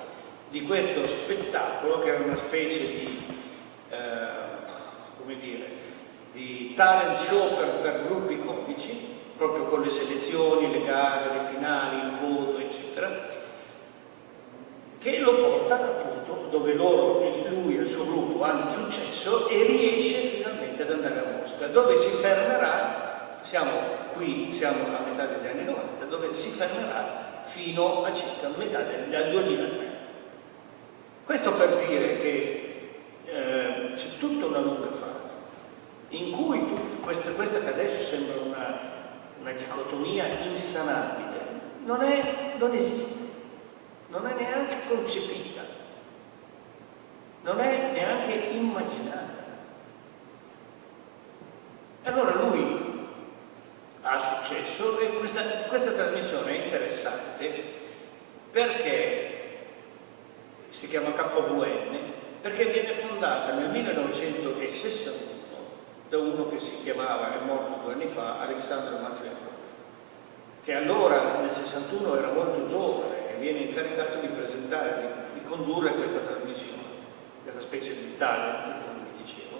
di questo spettacolo che era una specie di di talent show per gruppi comici, proprio con le selezioni, le gare, le finali, il voto, eccetera, che lo porta appunto dove lui e il suo gruppo hanno successo, e riesce finalmente ad andare a Mosca, dove si fermerà, siamo a metà degli anni 90, dove si fermerà fino a circa metà del 2003. Questo per dire che c'è tutta una lunga fase in cui questa che adesso sembra una dicotomia insanabile, non esiste, non è neanche concepita, non è neanche immaginata. Allora lui ha successo, e questa trasmissione è interessante perché si chiama KVN, perché viene fondata nel 1961 da uno che si chiamava, è morto 2 anni fa, Alexandr Masliakov, che allora nel 61 era molto giovane e viene incaricato di presentare, di condurre questa trasmissione, questa specie di talent, come vi dicevo.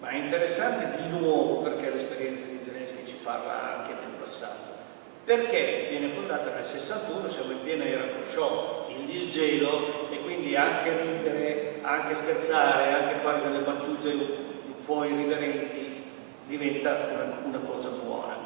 Ma è interessante di nuovo perché l'esperienza di Zelensky ci parla anche del passato. Perché viene fondata nel 61, siamo in piena era Khrushchev, il disgelo, e quindi anche ridere, anche scherzare, anche fare delle battute un po' irriverenti diventa una cosa buona.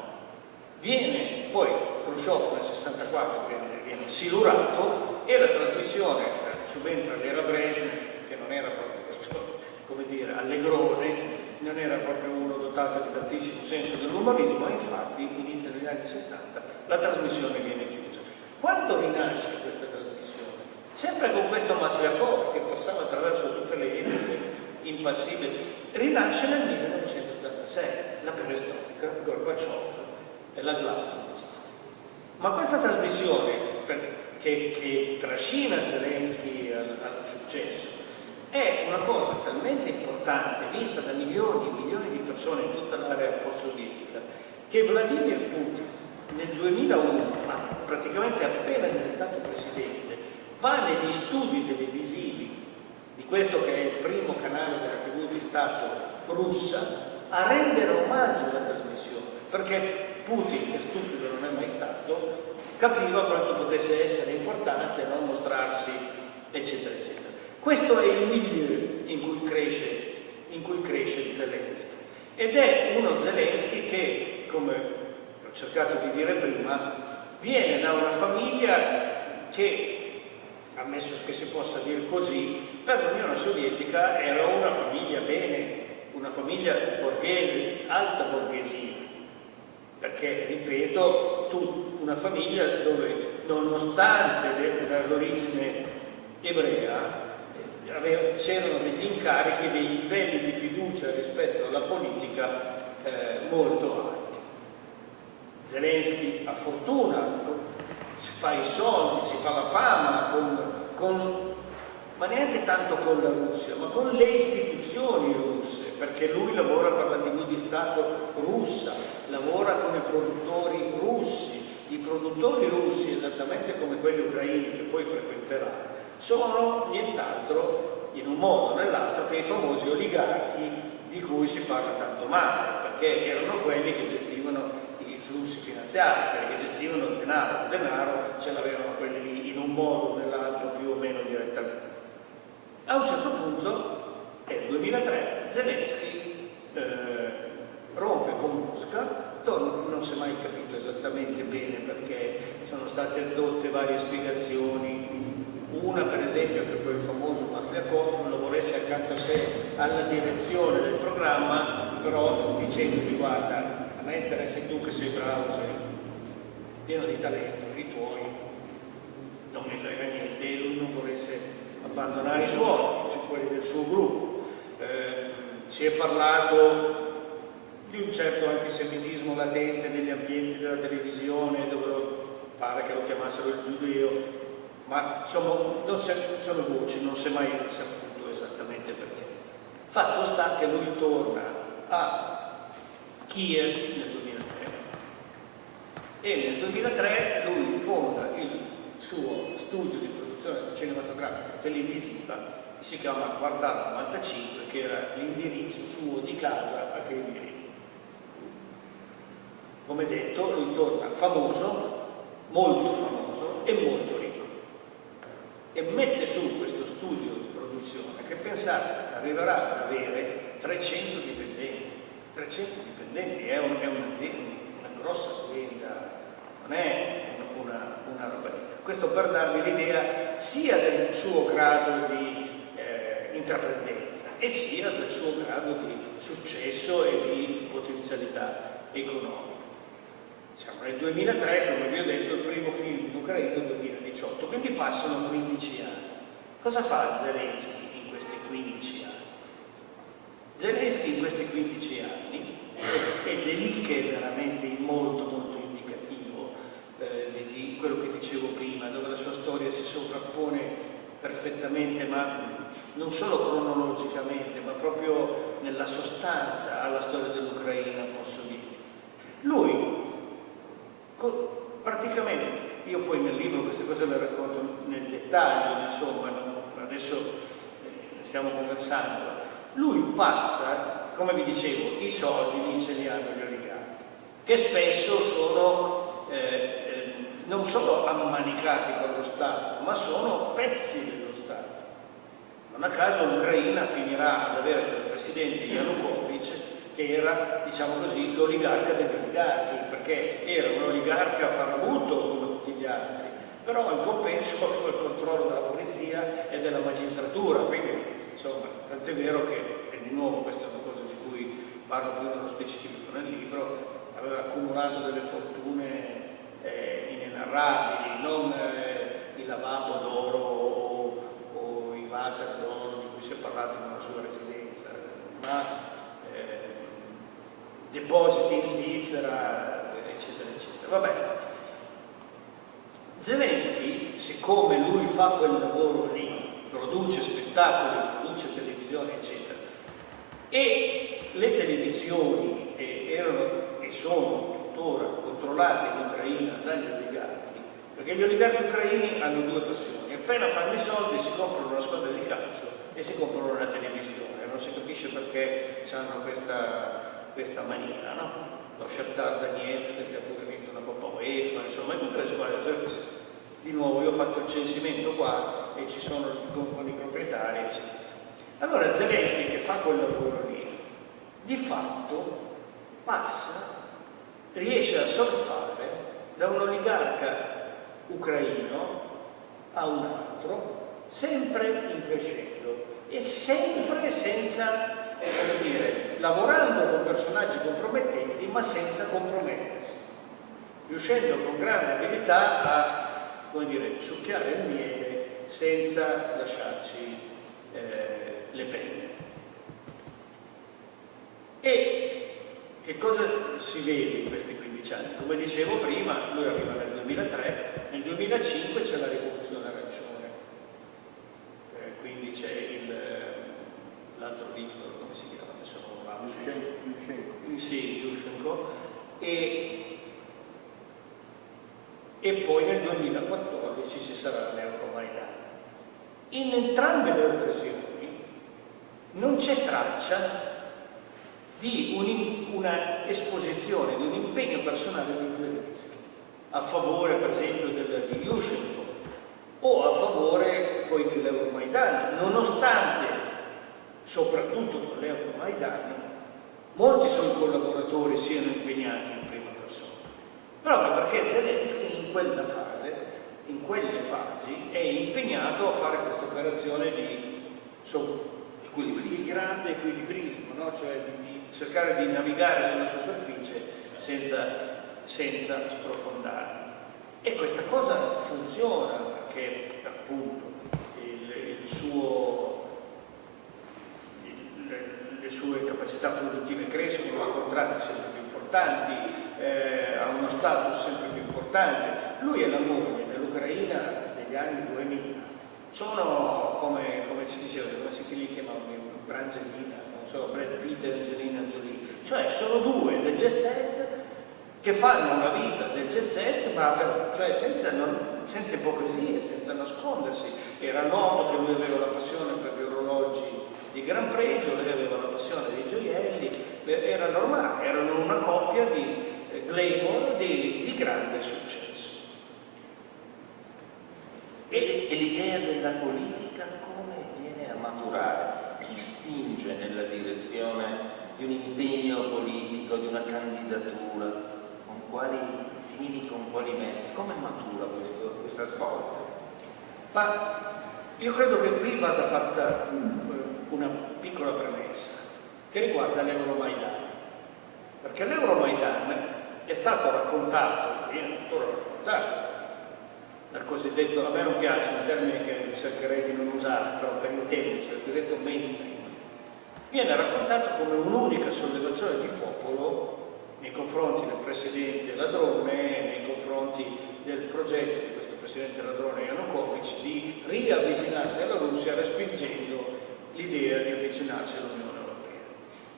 Viene poi Khrushchev nel 64 viene silurato, e la trasmissione subentra l'era Brezhnev, che non era proprio questo, come dire, allegrone, non era proprio uno dotato di tantissimo senso dell'umorismo, e infatti inizia negli anni 70 la trasmissione viene chiusa. Quando rinasce questa trasmissione? Sempre con questo Masliakov che passava attraverso tutte le epoche impassibili, rinasce nel 1986, la perestroika, Gorbaciov e la glasnost. Ma questa trasmissione che trascina Zelensky al successo è una cosa talmente importante, vista da milioni e milioni di persone in tutta l'area post-sovietica, che Vladimir Putin nel 2001, praticamente appena diventato presidente, va negli studi televisivi di questo che è il primo canale della TV di Stato russa a rendere omaggio alla trasmissione, perché Putin, che stupido non è mai stato, capiva quanto potesse essere importante non mostrarsi, eccetera, eccetera. Questo è il milieu in cui cresce Zelensky. Ed è uno Zelensky che, come ho cercato di dire prima, viene da una famiglia che, ammesso che si possa dire così, per l'Unione Sovietica era una famiglia bene, una famiglia borghese, alta borghesia. Perché, ripeto, una famiglia dove, nonostante l'origine ebrea, c'erano degli incarichi e dei livelli di fiducia rispetto alla politica molto alti. Zelensky ha fortuna, si fa i soldi, si fa la fama, ma neanche tanto con la Russia, ma con le istituzioni russe, perché lui lavora per la TV di Stato russa, lavora con i produttori russi. I produttori russi, esattamente come quelli ucraini che poi frequenterà, sono nient'altro, in un modo o nell'altro, che i famosi oligarchi di cui si parla tanto male, perché erano quelli che gestivano i flussi finanziari, quelli che gestivano il denaro ce l'avevano quelli lì in un modo o nell'altro, più o meno direttamente. A un certo punto, è il 2003, Zelensky rompe con Mosca. Non si è mai capito esattamente bene perché sono state addotte varie spiegazioni. Una, per esempio, che quel famoso Masliakov lo volesse accanto a sé alla direzione del programma, però dicendogli: guarda, a me interessa tu che sei bravo, sei pieno di talento, i tuoi non mi frega niente, e lui non volesse abbandonare i suoi, quelli del suo gruppo. Si è parlato di un certo antisemitismo latente negli ambienti della televisione, dove pare che lo chiamassero il giudeo, ma insomma sono voci, non si è mai saputo esattamente perché. Fatto sta che lui torna a Kiev nel 2003 e nel 2003 lui fonda il suo studio di produzione cinematografica televisiva, che si chiama Quartal 95, che era l'indirizzo suo di casa a Cremiri. Come detto, lui torna famoso, molto famoso e molto ricco, e mette su questo studio di produzione che, pensate, arriverà ad avere 300 dipendenti. 300 dipendenti è un'azienda, una grossa azienda, non è una roba lì. Questo per darvi l'idea sia del suo grado di intraprendenza e sia del suo grado di successo e di potenzialità economica. Siamo nel 2003, come vi ho detto, il primo film in Ucraina nel 2018, quindi passano 15 anni. Cosa fa Zelensky in questi 15 anni? Zelensky in questi 15 anni, ed è lì che è veramente molto molto indicativo di quello che dicevo prima, dove la sua storia si sovrappone perfettamente, ma non solo cronologicamente, ma proprio nella sostanza alla storia dell'Ucraina, posso dire. Lui, praticamente, io poi nel libro queste cose le racconto nel dettaglio, insomma, adesso ne stiamo conversando. Lui passa, come vi dicevo, i soldi ce li hanno gli oligarchi, che spesso sono non solo ammanicati con lo Stato, ma sono pezzi dello Stato. Non a caso l'Ucraina finirà ad avere il presidente Yanukovych, che era, diciamo così, l'oligarca degli oligarchi, perché era un oligarca farrabuto come tutti gli altri, però in compenso aveva il controllo della polizia e della magistratura, quindi insomma, tant'è vero che, e di nuovo questa è una cosa di cui parlo più nello specifico nel libro, aveva accumulato delle fortune inenarrabili, non il lavabo d'oro o i water d'oro di cui si è parlato nella sua residenza, ma depositi in Svizzera, eccetera, eccetera. Vabbè. Zelensky, siccome lui fa quel lavoro lì, produce spettacoli, produce televisione, eccetera, e le televisioni erano e sono tuttora controllate in Ucraina dagli oligarchi, perché gli oligarchi ucraini hanno due passioni: appena fanno i soldi si comprano una squadra di calcio e si comprano una televisione, non si capisce perché hanno questa mania, no? Lo Shakhtar Donetsk, che ha pure vinto una Coppa UEFA, insomma, tutte le squadre. Di nuovo io ho fatto il censimento qua e ci sono con i proprietari, eccetera. Allora Zelensky, che fa quel lavoro lì, di fatto riesce a surfare da un oligarca ucraino a un altro, sempre in crescendo e sempre senza, come dire, lavorando con personaggi compromettenti ma senza compromettersi, riuscendo con grande abilità a, come dire, succhiare il miele senza lasciarci le penne. E che cosa si vede in questi 15 anni? Come dicevo prima, lui arriva nel 2003, nel 2005 c'è la rivoluzione arancione, quindi c'è l'altro Victor, come si chiama? Adesso non va, sì, Yushchenko, e poi nel 2014 ci sarà l'Euromaidan. In entrambe le occasioni non c'è traccia di una esposizione, di un impegno personale di Zelensky a favore, per esempio, di Yushchenko o a favore poi dell'Euromaidan, nonostante, soprattutto con l'Euromaidan, molti suoi collaboratori siano impegnati in prima persona. Proprio perché Zelensky in quelle fasi è impegnato a fare questa operazione di grande equilibrismo, no? Cioè di cercare di navigare sulla superficie senza sprofondare. E questa cosa funziona perché appunto le sue capacità produttive crescono, ha contratti sempre più importanti, ha uno status sempre più importante. Lui e la moglie nell'Ucraina degli anni 2000 sono come si diceva, come si chiamavano, Brangelina, non so, Brad Pitt e Angelina Jolie, cioè sono due del jet set che fanno una vita del jet set, ma cioè senza ipocrisie, senza nascondersi. Era noto che lui aveva la passione per gli orologi di gran pregio, lei aveva la passione dei gioielli, era normale, erano una coppia di glamour di grande successo. E l'idea della politica come viene a maturare finivi con quali mezzi? Come matura questa svolta? Ma io credo che qui vada fatta una piccola premessa che riguarda l'Euromaidan, perché l'Euromaidan è stato raccontato, viene tuttora raccontato, dal cosiddetto, a me non piace un termine che cercherei di non usare, però per intenderci, il cosiddetto mainstream, viene raccontato come un'unica sollevazione di popolo nei confronti del presidente Ladrone, nei confronti del progetto di questo presidente Ladrone Yanukovych di riavvicinarsi alla Russia respingendo l'idea di avvicinarsi all'Unione Europea.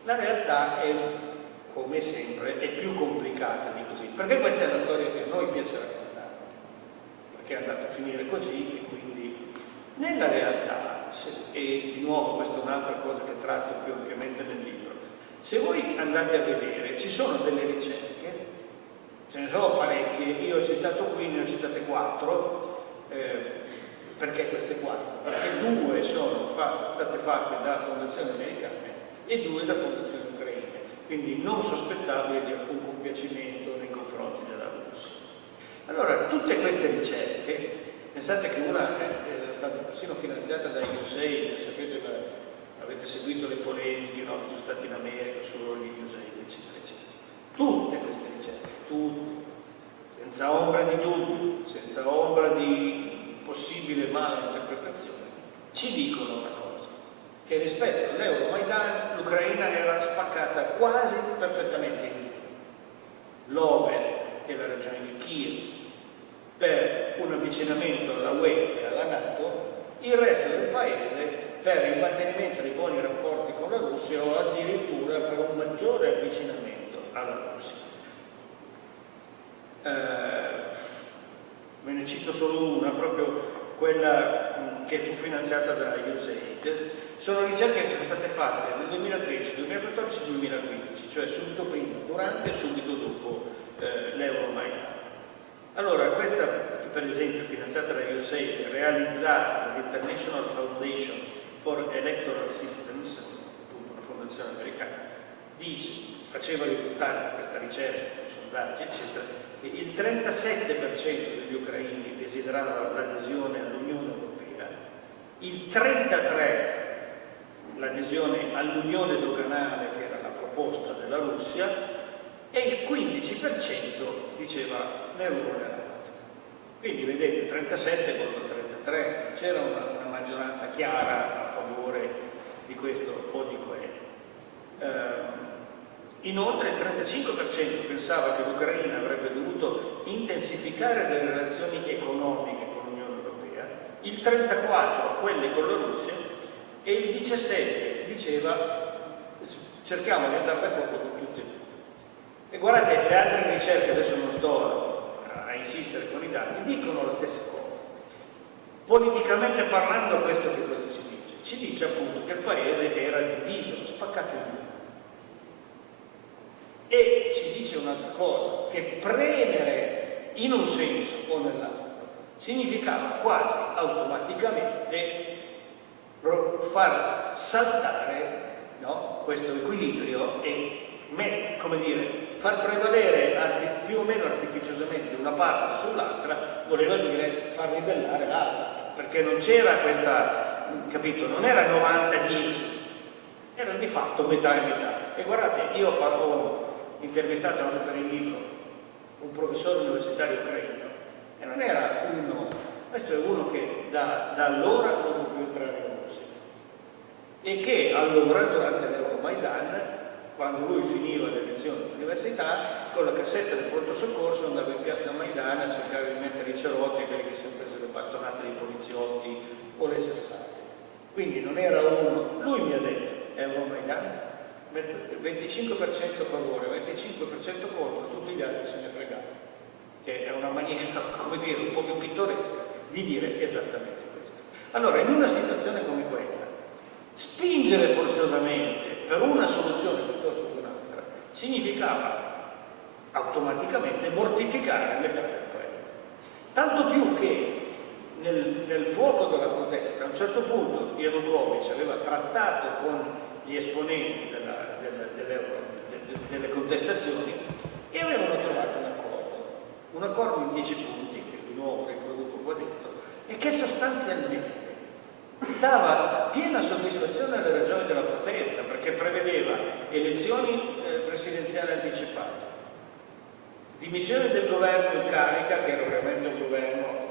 La realtà è, come sempre, è più complicata di così, perché questa è la storia che a noi piace raccontare, perché è andata a finire così e quindi nella realtà, e di nuovo questa è un'altra cosa che tratto più ampiamente nel libro, se voi andate a vedere ci sono delle ricerche, ce ne sono parecchie, io ho citato qui, ne ho citate 4, perché queste 4? Perché 2 sono state fatte da fondazioni americane e 2 da fondazioni ucraine, quindi non sospettabili di alcun compiacimento nei confronti della Russia. Allora, tutte queste ricerche, pensate che una è stata persino finanziata da USAID, sapete, avete seguito le polemiche, no, che sono state in America sul ruolo di USAID, eccetera, eccetera. Tutte queste ricerche, tutte, senza ombra di dubbio, senza ombra di possibile mala interpretazione, ci dicono una cosa, che rispetto all'Euromaidan l'Ucraina era spaccata quasi perfettamente in due. L'Ovest e la regione di Kiev per un avvicinamento alla UE e alla NATO, il resto del paese per il mantenimento di buoni rapporti con la Russia o addirittura per un maggiore avvicinamento alla Russia. Ve ne cito solo una, proprio quella che fu finanziata da USAID. Sono ricerche che sono state fatte nel 2013, 2014 e 2015, cioè subito prima, durante e subito dopo l'Euromaidan. Allora, questa per esempio finanziata da USAID, realizzata dall'International Foundation for Electoral Systems, appunto una fondazione americana, faceva risultare da questa ricerca, sondaggi, eccetera, che il 37% degli ucraini desiderava l'adesione all'Unione Europea, il 33% l'adesione all'Unione Doganale, che era la proposta della Russia, e il 15% diceva l'euro nella NATO. Quindi vedete, 37 contro 33, c'era una maggioranza chiara a favore di questo o di quello. Inoltre il 35% pensava che l'Ucraina avrebbe dovuto intensificare le relazioni economiche con l'Unione Europea, il 34% quelle con la Russia e il 17% diceva cerchiamo di andare d'accordo con tutte e due. E guardate, le altre ricerche, adesso non sto a insistere con i dati, dicono la stessa cosa. Politicamente parlando, questo che cosa ci dice? Ci dice appunto che il paese era diviso, spaccato in due. E ci dice un'altra cosa, che premere in un senso o nell'altro significava quasi automaticamente far saltare, no, questo equilibrio e, come dire, far prevalere più o meno artificiosamente una parte sull'altra voleva dire far ribellare l'altra, perché non c'era questa, capito, non era 90-10, era di fatto metà e metà. E guardate, io ho intervistato anche per il libro un professore universitario ucraino e non era uno, questo è uno che da allora non può più entrare in Russia e che allora durante l'Euromaidan, quando lui finiva le lezioni all'università, con la cassetta del pronto soccorso andava in piazza Maidan a cercare di mettere i cerotti a quelli che si erano presi le bastonate dei poliziotti o le sassate. Quindi non era uno, lui mi ha detto Euromaidan 25% a favore, 25% contro, tutti gli altri se ne fregavano, che è una maniera, come dire, un po' più pittoresca di dire esattamente questo. Allora, in una situazione come quella, spingere forzosamente per una soluzione piuttosto che un'altra significava automaticamente mortificare le carte del paese. Tanto più che nel fuoco della protesta, a un certo punto Yanukovych aveva trattato con gli esponenti delle contestazioni e avevano trovato un accordo. 10 punti, che di nuovo riproduco qua dentro, e che sostanzialmente dava piena soddisfazione alle ragioni della protesta, perché prevedeva elezioni presidenziali anticipate, dimissioni del governo in carica, che era ovviamente un governo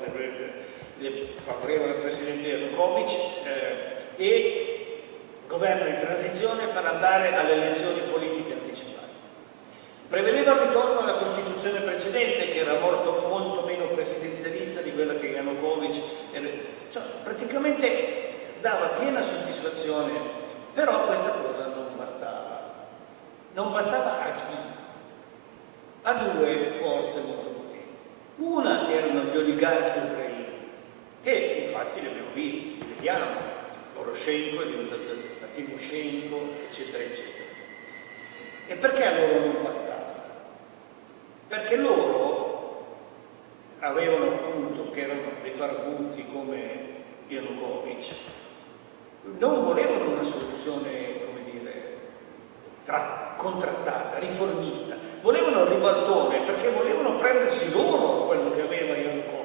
favorevole al presidente Yanukovych, e governo di transizione per andare alle elezioni politiche anticipate. Prevedeva il ritorno alla Costituzione precedente, che era molto meno presidenzialista di quella che Yanukovych era. Cioè, praticamente dava piena soddisfazione, però questa cosa non bastava. Non bastava a chi? A due forze molto potenti. Una erano gli oligarchi ucraini, e infatti li abbiamo visti, li vediamo, Poroshenko è diventato Timoshenko, eccetera, eccetera. E perché a loro non bastava? Perché loro avevano appunto, che erano dei farabutти come Yanukovych, non volevano una soluzione, come dire, contrattata, riformista, volevano il ribaltone, perché volevano prendersi loro quello che aveva Yanukovych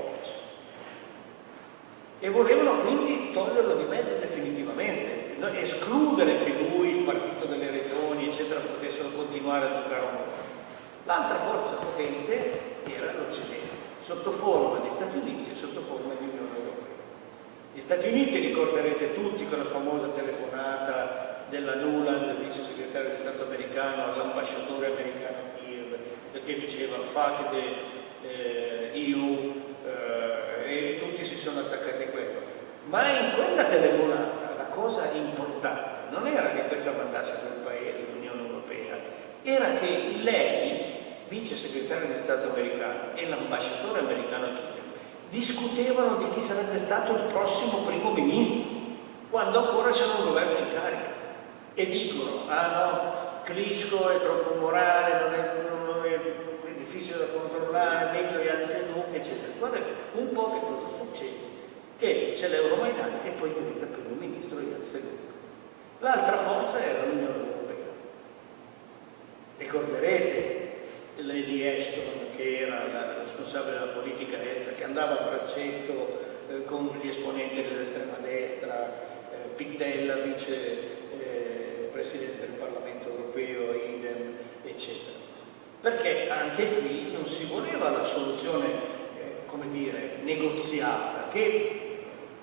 e volevano quindi toglierlo di mezzo definitivamente, escludere che lui, il partito delle regioni, eccetera, potessero continuare a giocare un ruolo. L'altra forza potente era l'Occidente, sotto forma di Stati Uniti e sotto forma di Unione Europea. Gli Stati Uniti, ricorderete tutti quella famosa telefonata della Nuland, vice segretario di Stato americano, all'ambasciatore americano a Kiev, perché diceva fuck the EU, e tutti si sono attaccati a quello. Ma in quella telefonata la cosa importante non era che questa mandasse a quel paese l'Unione Europea, era che lei, vice segretario di Stato americano, e l'ambasciatore americano a Kiev discutevano di chi sarebbe stato il prossimo primo ministro, quando ancora c'era un governo in carica, e dicono: ah no, Klitschko è troppo morale, non è difficile da controllare, meglio Yatsenuk, eccetera. Guardate un po' che cosa succede, che c'è l'Euromaidan e poi diventa primo ministro Yatsenuk. L'altra forza era l'Unione Europea. Ricorderete Lady Ashton, che era la responsabile della politica estera, che andava a braccetto con gli esponenti dell'estrema destra, Pittella, vice presidente del Parlamento europeo, idem, eccetera. Perché anche qui non si voleva la soluzione, come dire, negoziata, che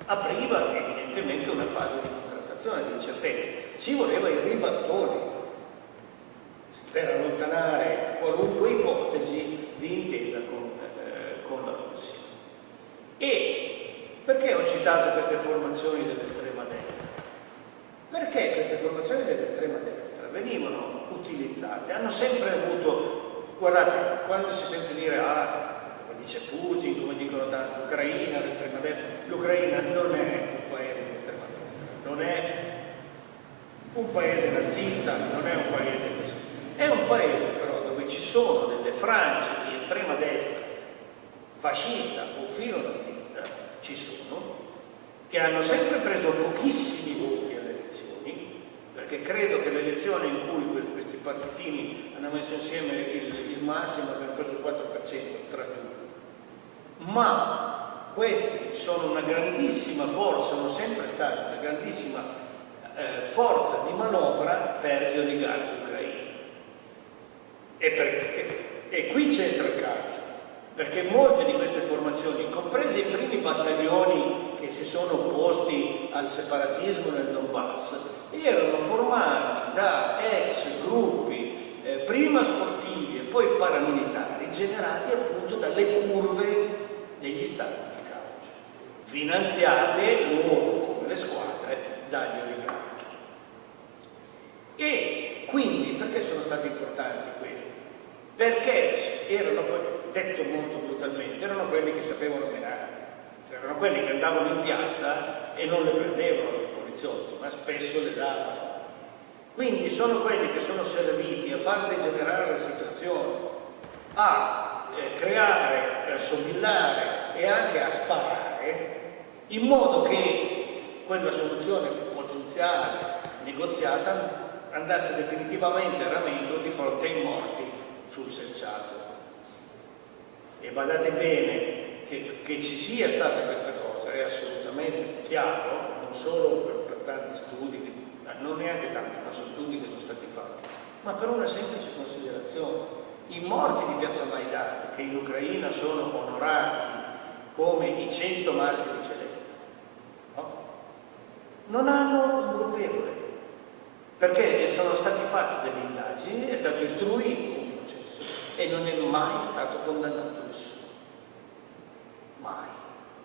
apriva evidentemente una fase di contrattazione, di incertezza. Si voleva il ribaltone per allontanare qualunque ipotesi di intesa con la Russia. E perché ho citato queste formazioni dell'estrema destra? Perché queste formazioni dell'estrema destra venivano utilizzate, hanno sempre avuto, guardate, quando si sente dire, come dice Putin, come dicono tanti, l'Ucraina, l'estrema destra, l'Ucraina non è un paese di estrema destra, non è un paese nazista, non è un paese così. È un paese però dove ci sono delle frange di estrema destra, fascista o filonazista, ci sono, che hanno sempre preso pochissimi voti alle elezioni, perché credo che l'elezione in cui questi partitini hanno messo insieme il massimo abbiano preso il 4% tra tutti. Ma questi sono una grandissima forza, sono sempre stati una grandissima forza di manovra per gli oligarchi ucraini. E qui c'entra il calcio, perché molte di queste formazioni, compresi i primi battaglioni che si sono opposti al separatismo nel Donbass, erano formati da ex gruppi, prima sportivi e poi paramilitari, generati appunto dalle curve degli stadi di calcio, finanziate loro, come le squadre, dagli oligarchi. E quindi, perché sono stati importanti questi? Perché erano, detto molto brutalmente, erano quelli che sapevano menare, cioè erano quelli che andavano in piazza e non le prendevano le poliziotti, ma spesso le davano. Quindi sono quelli che sono serviti a far degenerare la situazione, a creare, a sobillare e anche a sparare, in modo che quella soluzione potenziale, negoziata, andasse definitivamente a ramengo di fronte ai morti sul selciato. E badate bene che ci sia stata questa cosa, è assolutamente chiaro, non solo per tanti studi, non neanche tanti, ma sono studi che sono stati fatti, ma per una semplice considerazione. I morti di Piazza Maidan, che in Ucraina sono onorati come i 100 martiri celesti, no? Non hanno un colpevole, perché sono stati fatti delle indagini, è stato istruito un processo e non è mai stato condannato nessuno. Mai.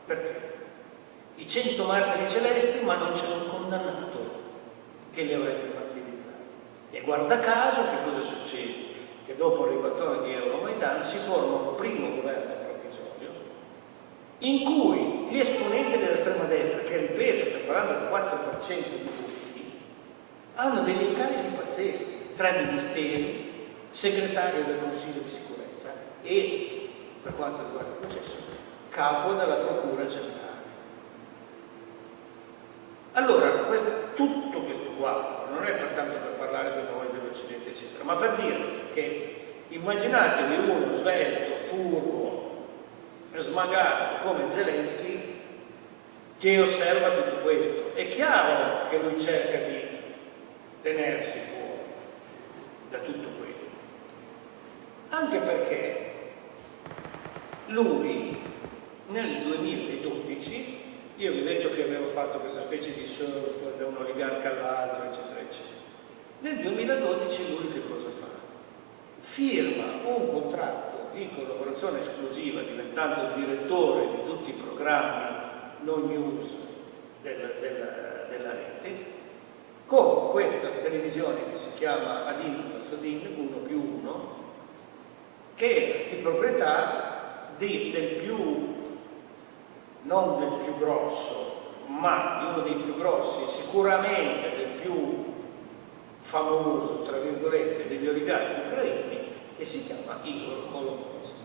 Perché? I 100 martiri celesti, ma non c'è un condannato che li avrebbe martirizzati. E guarda caso che cosa succede? Che dopo il ribaltone di Euromaidan si forma un primo governo provvisorio in cui gli esponenti dell'estrema destra, che ripeto, stiamo parlando del 4% di voti, hanno degli incarichi pazzeschi, 3 ministeri, segretario del Consiglio di sicurezza e, per quanto riguarda il processo, capo della Procura Generale. Allora, tutto questo quadro non è pertanto per parlare di noi, dell'Occidente, eccetera, ma per dire che immaginatevi uno svelto, furbo, smagato come Zelensky che osserva tutto questo. È chiaro che lui cerca di tenersi fuori da tutto questo, anche perché lui nel 2012, io vi ho detto che avevo fatto questa specie di surf da un oligarca all'altro, eccetera, eccetera. Nel 2012 lui che cosa fa? Firma un contratto di collaborazione esclusiva, diventando il direttore di tutti i programmi non news della rete, con questa televisione che si chiama Adin 1+1, che è di proprietà non del più grosso, ma di uno dei più grossi, sicuramente del più famoso, tra virgolette, degli oligarchi ucraini, che si chiama Igor Kolomoisky.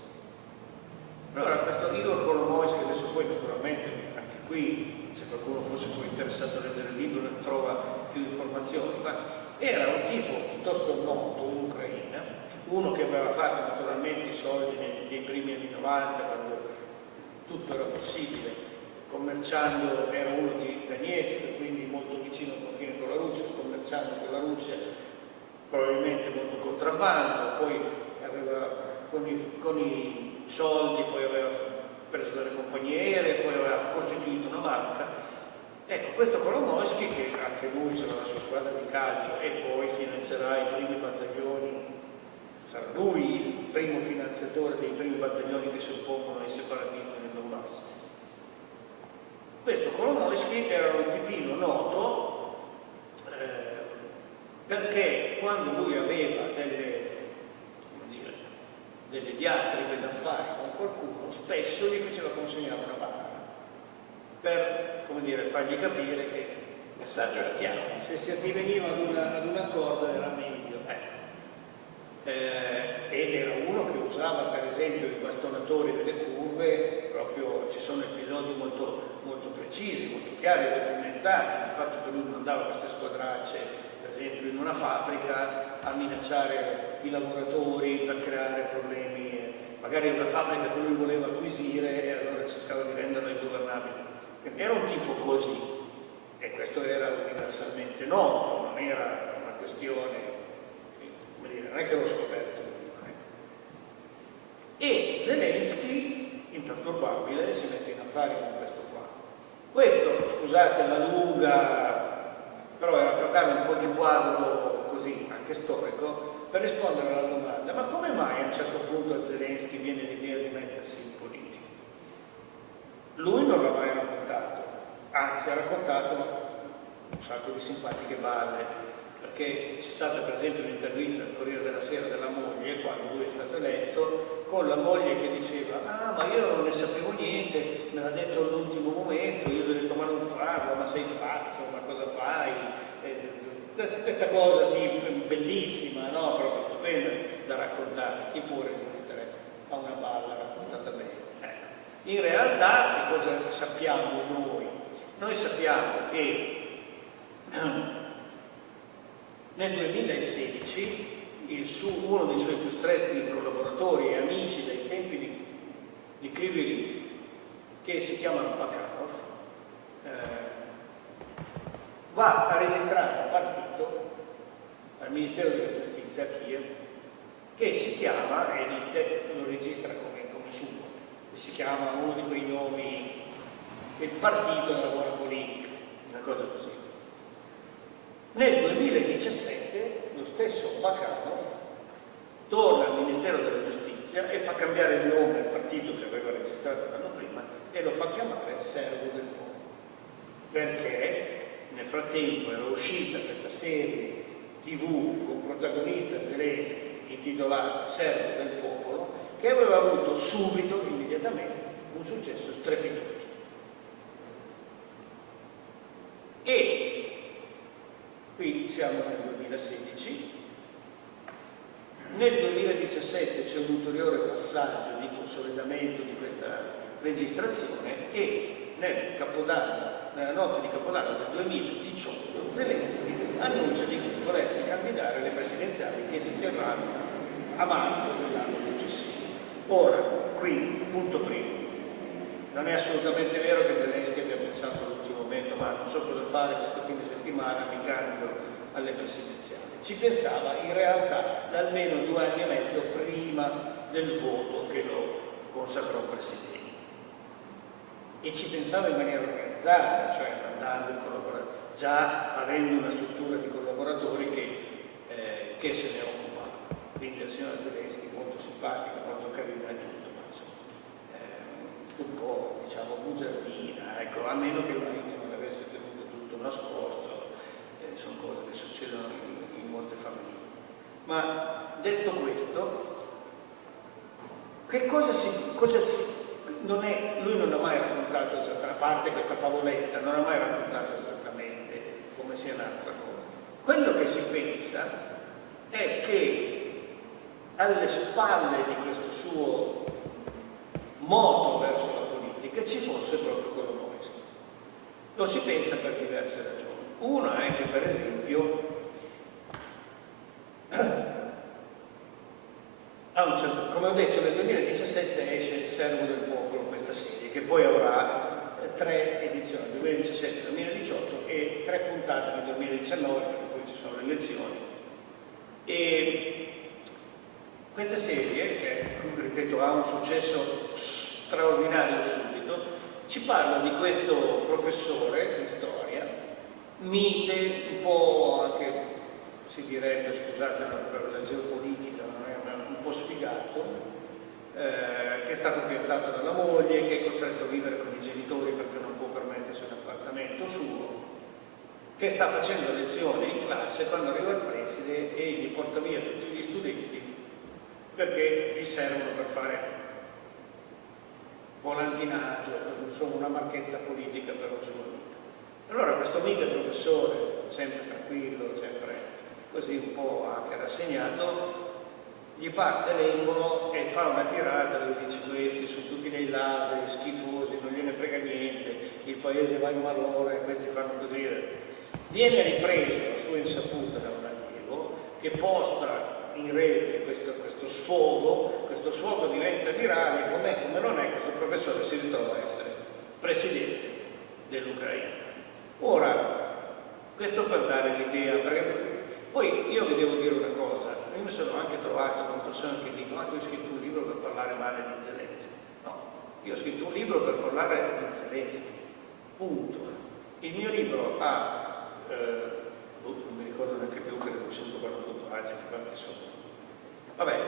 Allora, questo Igor Kolomoisky, adesso poi naturalmente, anche qui, se qualcuno fosse poi interessato a leggere il libro ne trova più informazioni, ma era un tipo piuttosto noto in Ucraina, uno che aveva fatto naturalmente i soldi nei primi anni 90, quando tutto era possibile, commerciando, era uno di Donetsk, quindi molto vicino al confine con la Russia, commerciando con la Russia probabilmente molto contrabbando, poi aveva con i soldi, poi aveva preso delle compagnie aeree, poi aveva costituito una banca. Ecco, questo Kolomoisky, che anche lui c'era la sua squadra di calcio e poi finanzierà i primi battaglioni, sarà lui il primo finanziatore dei primi battaglioni che si oppongono ai separatisti nel Donbass. Questo Kolomoisky era un tipino noto perché quando lui aveva delle diatribe da fare con qualcuno, spesso gli faceva consegnare una barra per, come dire, fargli capire che il messaggio era chiaro, se si addiveniva ad un accordo era meglio. Ed era uno che usava per esempio i bastonatori delle curve, proprio ci sono episodi molto, molto precisi, molto chiari e documentati, il fatto che lui mandava queste squadracce per esempio in una fabbrica a minacciare i lavoratori per creare problemi, magari una fabbrica che lui voleva acquisire e allora cercava di renderla ingovernabile. Era un tipo così e questo era universalmente noto, non era una questione, non è che l'ho scoperto prima. E Zelensky, imperturbabile, si mette in affari con questo qua. Questo, scusate la lunga, però era per dare un po' di quadro così, anche storico, per rispondere alla domanda, ma come mai a un certo punto a Zelensky viene l'idea di mettersi in politica? Lui non l'ha mai raccontato, anzi ha raccontato un sacco di simpatiche balle, perché c'è stata per esempio un'intervista al Corriere della Sera della moglie, quando lui è stato eletto, con la moglie che diceva ma io non ne sapevo niente, me l'ha detto all'ultimo momento, io gli ho detto ma non farlo, ma sei pazzo, ma cosa fai? Questa cosa bellissima, no? Proprio stupenda da raccontare, chi può resistere a una balla raccontata bene? In realtà che cosa sappiamo noi? Noi sappiamo che nel 2016 uno dei suoi più stretti collaboratori e amici dai tempi al Ministero della Giustizia a Kiev, che si chiama, e lo registra come suo, si chiama uno di quei nomi del partito della buona politica, una cosa così. Nel 2017 lo stesso Bakanov torna al Ministero della Giustizia e fa cambiare il nome al partito che aveva registrato l'anno prima e lo fa chiamare Servo del Popolo, perché nel frattempo era uscita questa serie TV con protagonista Zelensky intitolata Servo del Popolo, che aveva avuto subito, immediatamente, un successo strepitoso. E qui siamo nel 2016, nel 2017 c'è un ulteriore passaggio di consolidamento di questa registrazione e nella notte di Capodanno del 2018 Zelensky annuncia di volersi candidare alle presidenziali che si terranno a marzo dell'anno successivo. Ora, qui, punto primo, non è assolutamente vero che Zelensky abbia pensato all'ultimo momento, ma non so cosa fare questo fine settimana, mi candido alle presidenziali. Ci pensava in realtà da almeno 2 anni e mezzo prima del voto che lo consacrò presidente. E ci pensava in maniera organizzata, cioè andando in collaborazione, già avendo una struttura di collaboratori che se ne occupava. Quindi la signora Zelensky molto simpatica, molto carina e tutto, ma insomma, un po' diciamo bugiardina, ecco, a meno che il marito non avesse tenuto tutto nascosto, sono cose che succedono in molte famiglie. Ma detto questo, che cosa si lui non ha mai raccontato esattamente, a parte questa favoletta, non ha mai raccontato esattamente come sia nata la cosa. Quello che si pensa è che alle spalle di questo suo moto verso la politica ci fosse proprio Kolomoisky. Lo si pensa per diverse ragioni. Una è che, per esempio, come ho detto, nel 2017 esce Il Servo del Popolo, questa serie, che poi avrà 3 edizioni, 2017, 2018 e 3 puntate nel 2019, perché poi ci sono le elezioni. E questa serie, che ripeto ha un successo straordinario subito, ci parla di questo professore di storia, mite, un po' anche, si direbbe, scusate per la geopolitica, un po' sfigato, che è stato piantato dalla moglie, che è costretto a vivere con i genitori perché non può permettersi un appartamento suo, che sta facendo lezioni in classe quando arriva il preside e gli porta via tutti gli studenti perché gli servono per fare volantinaggio, insomma una marchetta politica per lo suo amico. Allora questo mite professore, sempre tranquillo, sempre così un po' anche rassegnato, gli parte l'embolo e fa una tirata dove dice: questi sono tutti dei ladri, schifosi, non gliene frega niente, il paese va in malore, questi fanno così. Viene ripreso a sua insaputa da un allievo che posta in rete questo sfogo diventa virale, come non è, questo professore si ritrova a essere presidente dell'Ucraina. Ora, questo per dare l'idea, perché poi io vi devo dire una cosa, io mi sono anche trovato con persone che dicono: tu hai scritto un libro per parlare male di Zelensky. No, io ho scritto un libro per parlare di Zelensky, punto. Il mio libro ha non mi ricordo neanche più, credo 148 pagine, quanti sono. Vabbè,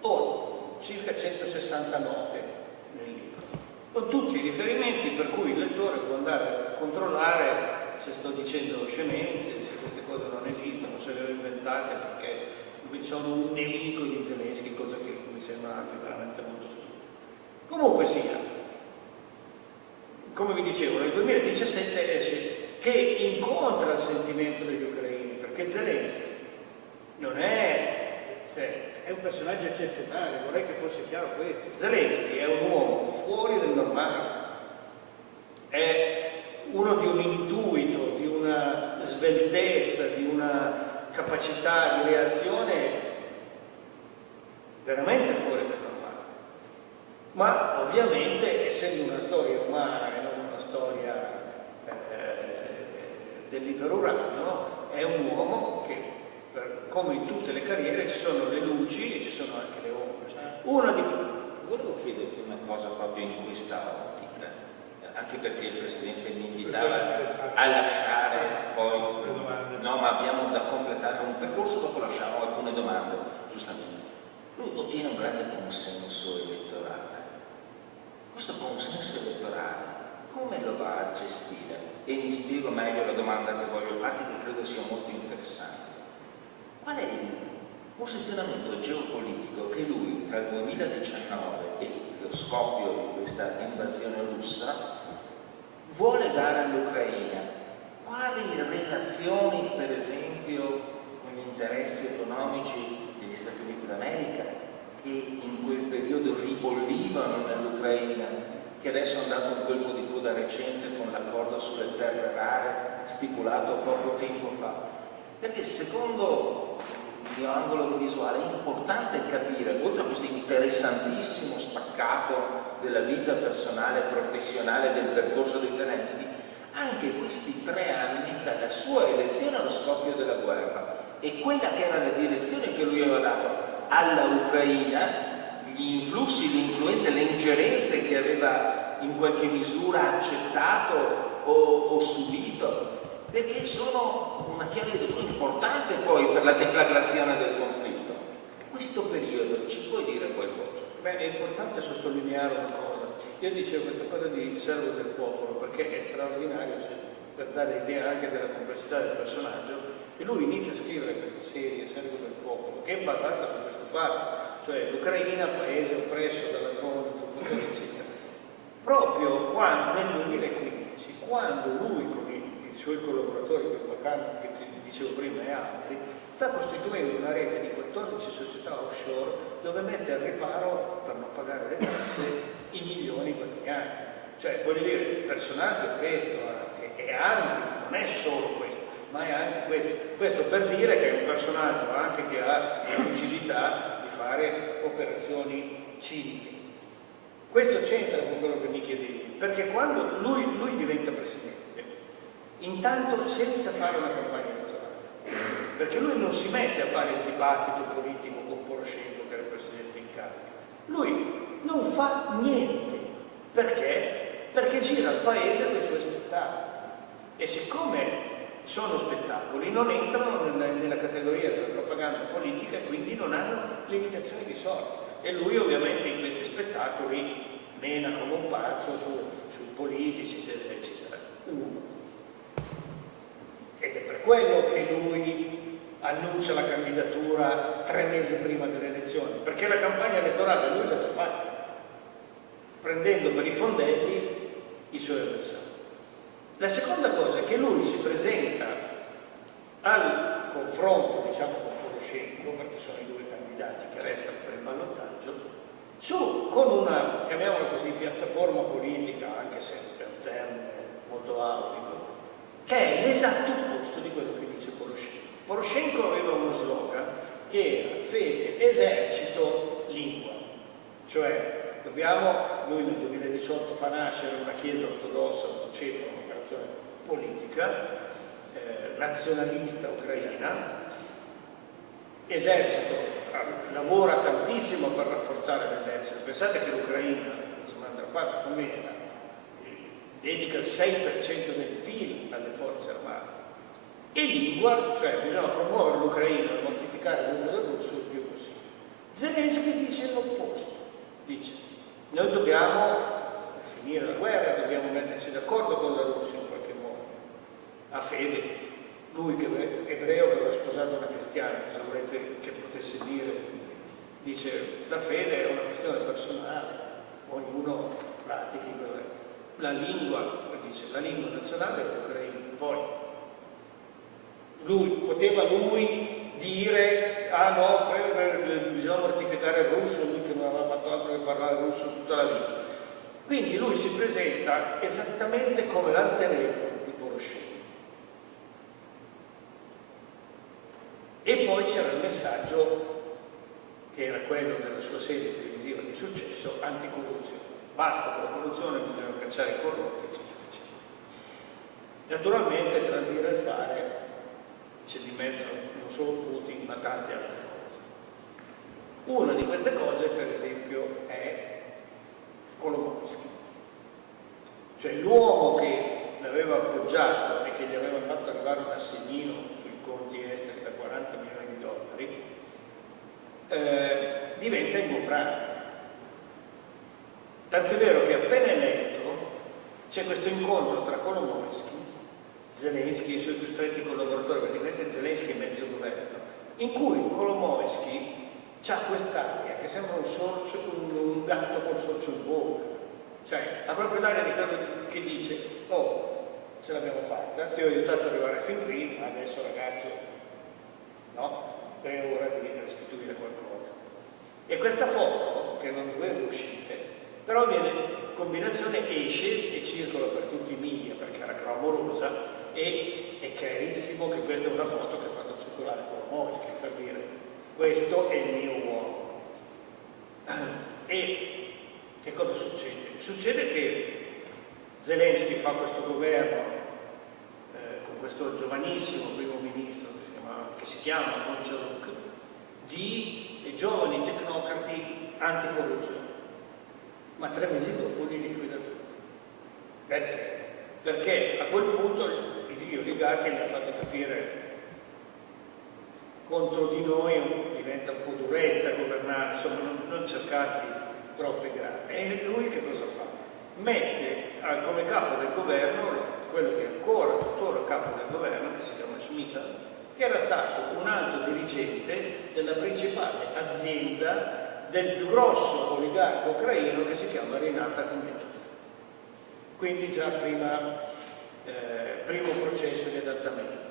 ho circa 160 note nel libro, con tutti i riferimenti per cui il lettore può andare a controllare se sto dicendo scemenze, se queste cose non esistono, se le ho inventate perché sono un nemico di Zelensky, cosa che mi sembra anche veramente molto stupido. Comunque sia, come vi dicevo, nel 2017 esce che incontra il sentimento degli ucraini, perché Zelensky non è un personaggio eccezionale, vorrei che fosse chiaro questo. Zelensky è un uomo fuori del normale, è uno di un intuito, di una sveltezza, di una capacità di reazione veramente fuori del normale. Ma ovviamente, essendo una storia umana e non una storia dell'iperurano, è un uomo che come in tutte le carriere ci sono le luci e ci sono anche le ombre. Volevo chiederti una cosa proprio in questa ottica, anche perché il Presidente mi invitava a lasciare poi, no, ma abbiamo da completare un percorso, dopo lasciamo alcune domande, giustamente. Lui ottiene un grande consenso elettorale. Questo consenso elettorale come lo va a gestire? E mi spiego meglio la domanda che voglio farti, che credo sia molto interessante. Qual è il posizionamento geopolitico che lui tra il 2019 e lo scoppio di questa invasione russa vuole dare all'Ucraina? Quali relazioni, per esempio, con gli interessi economici degli Stati Uniti d'America, che in quel periodo ribollivano nell'Ucraina, che adesso hanno dato un colpo di coda recente con l'accordo sulle terre rare stipulato poco tempo fa? Perché secondo il mio angolo visuale è importante capire, oltre a questo interessantissimo spaccato della vita personale e professionale del percorso di Zelensky, anche questi 3 anni dalla sua elezione allo scoppio della guerra e quella che era la direzione che lui aveva dato alla Ucraina, gli influssi, le influenze, le ingerenze che aveva in qualche misura accettato o subito, perché sono una chiave di lettura importante poi per la deflagrazione del conflitto. Questo periodo ci puoi dire qualcosa? Beh, è importante sottolineare una cosa. Io dicevo questa cosa di servo del popolo perché è straordinario per dare idea anche della complessità del personaggio, e lui inizia a scrivere questa serie, Servo del popolo, che è basata su questo fatto, cioè l'Ucraina, paese oppresso dalla dalla eccetera. Proprio quando, nel 2015, quando lui con i suoi collaboratori, quel Bacano che ti dicevo prima e altri, sta costituendo una rete di 14 società offshore dove mette al riparo, per non pagare le tasse, i milioni guadagnati. Cioè, voglio dire, il personaggio è questo anche, e anche, non è solo questo, ma è anche questo. Questo per dire che è un personaggio anche che ha la lucidità di fare operazioni ciniche. Questo c'entra con quello che mi chiedevi, perché quando lui diventa presidente, intanto senza fare una campagna elettorale, perché lui non si mette a fare il dibattito politico con Poroshenko, che era il presidente in carica. Lui non fa niente. Perché? Perché gira il paese con i suoi spettacoli. E siccome sono spettacoli, non entrano nella categoria della propaganda politica e quindi non hanno limitazioni di sorta. E lui ovviamente in questi spettacoli mena come un pazzo sui politici, eccetera, eccetera. Ed è per quello che lui annuncia la candidatura 3 mesi prima delle elezioni, perché la campagna elettorale lui l'ha già fatta, prendendo per i fondelli i suoi avversari. La seconda cosa è che lui si presenta al confronto, diciamo, con Poroshenko, perché sono i 2 candidati che restano per il ballottaggio, con una, chiamiamola così, piattaforma politica, anche se è un termine molto aulico, che è l'esatto opposto di quello che dice Poroshenko. Poroshenko aveva uno slogan che era fede, esercito, lingua. Cioè, lui nel 2018 fa nascere una chiesa ortodossa, un cefalo, un'operazione politica, nazionalista ucraina, esercito, lavora tantissimo per rafforzare l'esercito. Pensate che l'Ucraina, Smandrapata come dedica il 6% del PIL alle forze armate. E lingua, cioè bisogna promuovere l'Ucraina e mortificare l'uso del russo il più possibile. Zelensky dice l'opposto, dice noi dobbiamo finire la guerra, dobbiamo metterci d'accordo con la Russia in qualche modo. Ha fede. Lui che è ebreo, che aveva sposato una cristiana, cosa volete che potesse dire? Dice la fede è una questione personale, ognuno pratichi quella. La lingua, dice, la lingua nazionale è l'ucraino. Poi poteva dire ah no, bisogna mortificare il russo, lui che non aveva fatto altro che parlare russo tutta la vita. Quindi lui si presenta esattamente come l'alter ego di Poroshenko. E poi c'era il messaggio, che era quello della sua serie televisiva di successo, anticorruzione. Basta con la corruzione, bisogna cacciare i corrotti, eccetera, eccetera. Naturalmente, tra il dire e il fare, c'è di mezzo non solo Putin ma tante altre cose. Una di queste cose per esempio è Kolomoisky, cioè l'uomo che l'aveva appoggiato e che gli aveva fatto arrivare un assegnino sui conti esteri da 40 milioni di dollari, diventa ingombrante. Tant'è vero che appena eletto c'è questo incontro tra Kolomoisky, Zelensky e i suoi più stretti collaboratori, praticamente Zelensky e mezzo governo, in cui Kolomoisky ha quest'aria che sembra un gatto col sorcio in bocca, cioè ha proprio l'aria di quello che dice: oh, ce l'abbiamo fatta, ti ho aiutato ad arrivare fin qui, ma adesso ragazzo, no, è ora di restituire qualcosa. E questa foto, che non doveva uscire, però viene combinazione, esce e circola per tutti i media perché era clamorosa, e è chiarissimo che questa è una foto che ha fatto circolare Kolomoisky per dire: questo è il mio uomo. E che cosa succede? Succede che Zelensky fa questo governo con questo giovanissimo primo ministro che si chiama Honcharuk, di giovani tecnocrati anticorruzione, ma 3 mesi dopo li liquida tutti. Perché? Perché a quel punto gli oligarchi gli hanno fatto capire: contro di noi diventa un po' duretta governare, insomma non cercarti troppe grane. E lui che cosa fa? Mette come capo del governo quello che è ancora tuttora capo del governo, che si chiama Schmidl, che era stato un alto dirigente della principale azienda del più grosso oligarca ucraino che si chiama Rinat Akhmetov. Quindi già primo processo di adattamento.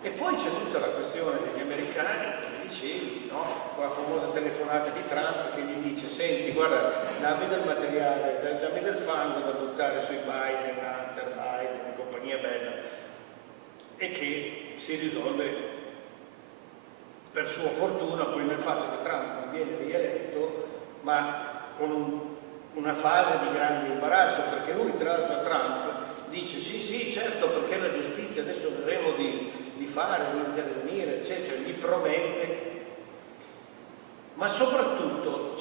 E poi c'è tutta la questione degli americani, come dicevi, no? Con la famosa telefonata di Trump che gli dice: senti, guarda, dammi del materiale, dammi del fango da buttare sui Biden, Hunter Biden e compagnia bella, e che si risolve per sua fortuna poi nel fatto che Trump non viene rieletto, ma con una fase di grande imbarazzo, perché lui, tra l'altro, Trump dice: sì, certo, perché la giustizia adesso vedremo di fare, di intervenire, eccetera, gli promette, ma soprattutto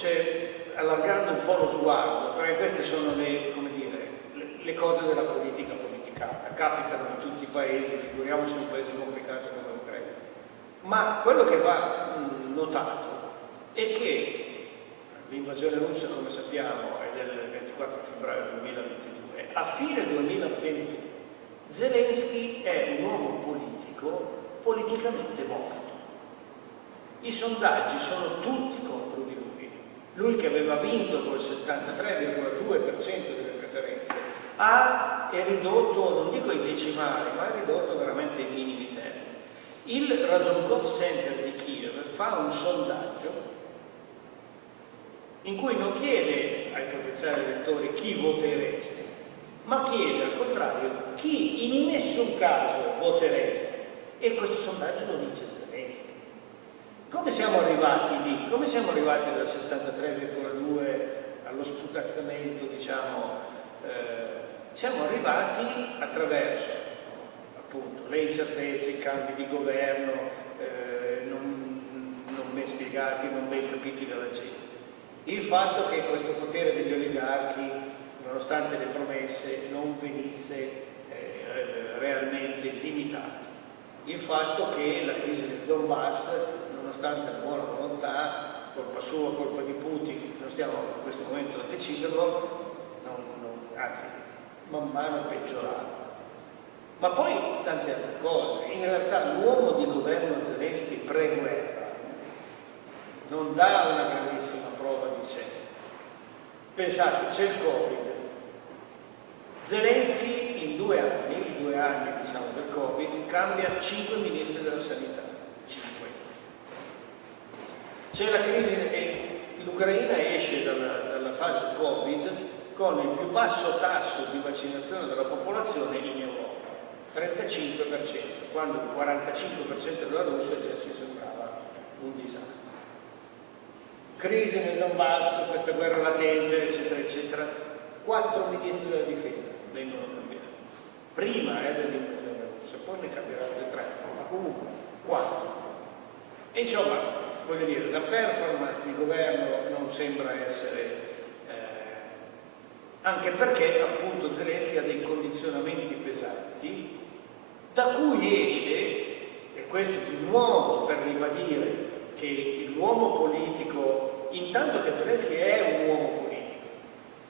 allargando un po' lo sguardo, perché queste sono le cose della politica politicata, capitano in tutti i paesi, figuriamoci in un paese complicato come l'Ucraina. Ma quello che va notato è che l'invasione russa, come sappiamo, è del 24 febbraio 2022. A fine 2021 Zelensky è un uomo politicamente morto. I sondaggi sono tutti contro di lui. Lui che aveva vinto col 73,2% delle preferenze è ridotto, non dico ai decimali, ma è ridotto veramente ai minimi termini. Il Razumkov Center di Kiev fa un sondaggio in cui non chiede ai potenziali elettori chi votereste, ma chiede al contrario chi in nessun caso votereste, e questo sondaggio lo vince Zelensky. Come siamo arrivati lì? Come siamo arrivati dal 73,2 allo sputazzamento, diciamo? Siamo arrivati attraverso appunto le incertezze, i cambi di governo non ben spiegati, non ben capiti dalla gente, il fatto che questo potere degli oligarchi, nonostante le promesse, non venisse realmente limitato. Il fatto che la crisi del Donbass, nonostante la buona volontà, colpa sua, colpa di Putin, non stiamo in questo momento a deciderlo, anzi, man mano peggiorava. Ma poi tante altre cose. In realtà l'uomo di governo Zelensky pre-guerra non dà una grandissima prova di sé. Pensate, c'è il Covid. Zelensky in 2 anni diciamo del Covid, cambia 5 ministri della sanità. 5. C'è la crisi e l'Ucraina esce dalla fase Covid con il più basso tasso di vaccinazione della popolazione in Europa, 35%, quando il 45% della Russia già si sembrava un disastro. Crisi nel Donbass, questa guerra latente, eccetera, eccetera. 4 ministri della difesa vengono cambiati. Prima dell'invasione russa, poi ne cambierà altri 3, ma comunque 4. E insomma, voglio dire, la performance di governo non sembra essere, anche perché appunto Zelensky ha dei condizionamenti pesanti, da cui esce, e questo di nuovo per ribadire che l'uomo politico, intanto che Zelensky è un uomo politico,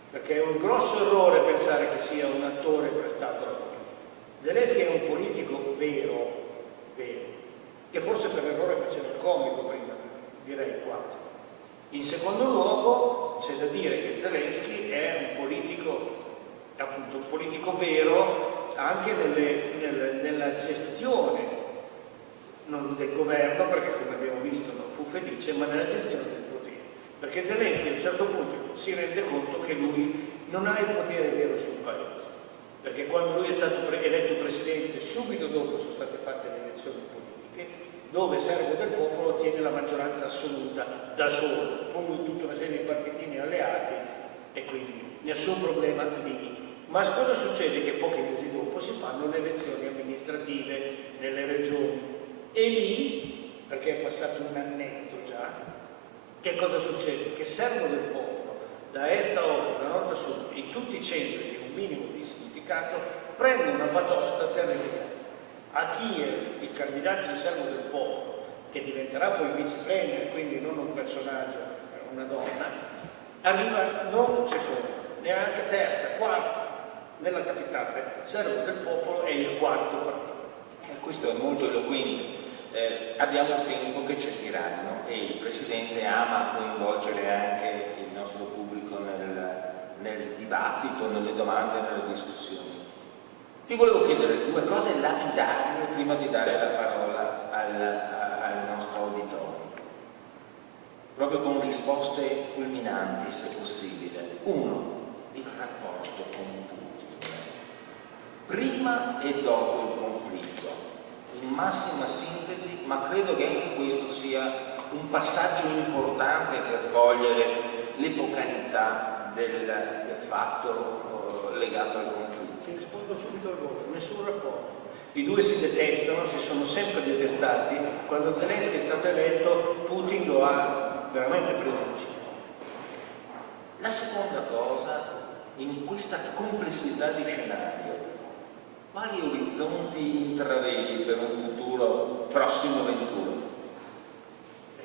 perché è un grosso errore pensare che sia un attore prestato alla politica. Zelensky è un politico vero, che forse per errore faceva il comico prima, direi quasi. In secondo luogo c'è da dire che Zelensky è un politico, appunto un politico vero anche nella gestione, non del governo, perché come abbiamo visto non fu felice, ma nella gestione del potere. Perché Zelensky a un certo punto si rende conto che lui non ha il potere vero sul paese. Perché quando lui è stato eletto presidente, subito dopo sono state fatte le elezioni politiche, dove servo del popolo ottiene la maggioranza assoluta da solo, con tutta una serie di partitini alleati e quindi nessun problema lì. Ma cosa succede? Che pochi mesi dopo si fanno le elezioni amministrative nelle regioni e lì, perché è passato un annetto già, che cosa succede? Che servo del popolo, da est a ovest, da nord a sud, in tutti i centri di un minimo di significato, prende una batosta terrificante. A Kiev, il candidato di servo del popolo, che diventerà poi vice premier, quindi non un personaggio, una donna, arriva non seconda, neanche terza, quarta. Nella capitale, servo del popolo è il quarto partito. Questo è molto eloquente. Abbiamo un tempo che c'è tiranno e il Presidente ama coinvolgere anche il nostro pubblico nel dibattito, nelle domande, nelle discussioni. Ti volevo chiedere due cose lapidarie prima di dare la parola al nostro auditorio, proprio con risposte fulminanti se possibile. Uno, il rapporto con Putin, prima e dopo il conflitto, in massima sintesi, ma credo che anche questo sia un passaggio importante per cogliere l'epocalità del fatto legato al conflitto. Ti rispondo subito al volo, nessun rapporto. I due si detestano, si sono sempre detestati. Quando Zelensky è stato eletto, Putin lo ha veramente preso in giro. La seconda cosa, in questa complessità di scenario, quali orizzonti intravedi per un futuro prossimo venturo?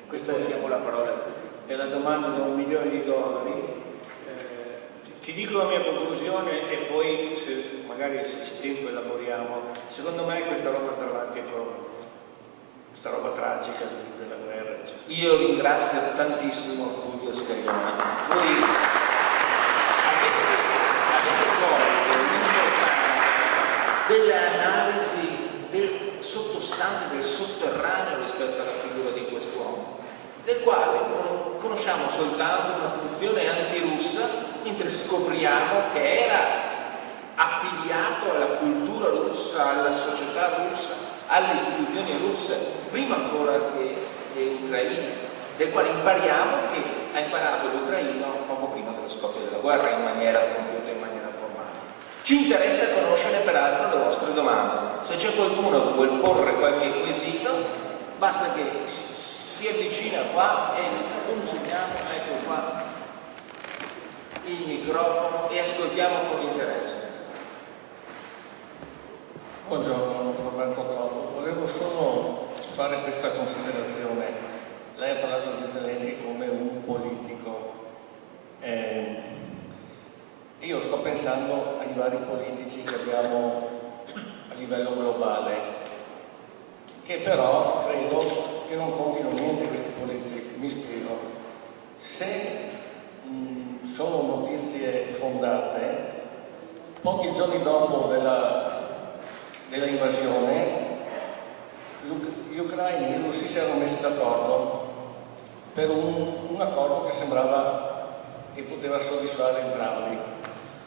Questa diamo la parola, è la domanda da $1 milione. Ti dico la mia conclusione e poi magari se c'è tempo elaboriamo. Secondo me questa roba andrà avanti ancora, questa roba tragica della guerra. Io ringrazio tantissimo Fulvio Scaglione. Voi avete colto l'importanza dell'analisi del sottostante, del sotterraneo rispetto alla figura di quest'uomo, del quale conosciamo soltanto una funzione antirussa, mentre scopriamo che era affiliato alla cultura russa, alla società russa, alle istituzioni russe, prima ancora che ucraino, del quale impariamo che ha imparato l'ucraino poco prima dello scoppio della guerra in maniera compiuta, in maniera formale. Ci interessa conoscere peraltro le vostre domande. Se c'è qualcuno che vuol porre qualche quesito, basta che si avvicina qua e consegniamo, ecco qua, il microfono e ascoltiamo con interesse. Buongiorno, Roberto Toffo. Volevo solo fare questa considerazione. Lei ha parlato di Zelensky come un politico. Io sto pensando ai vari politici che abbiamo a livello globale, che però credo che non contino niente questi politici. Mi spiego. Se sono notizie fondate, pochi giorni dopo dell'invasione gli ucraini e i russi si erano messi d'accordo per un accordo che sembrava che poteva soddisfare entrambi.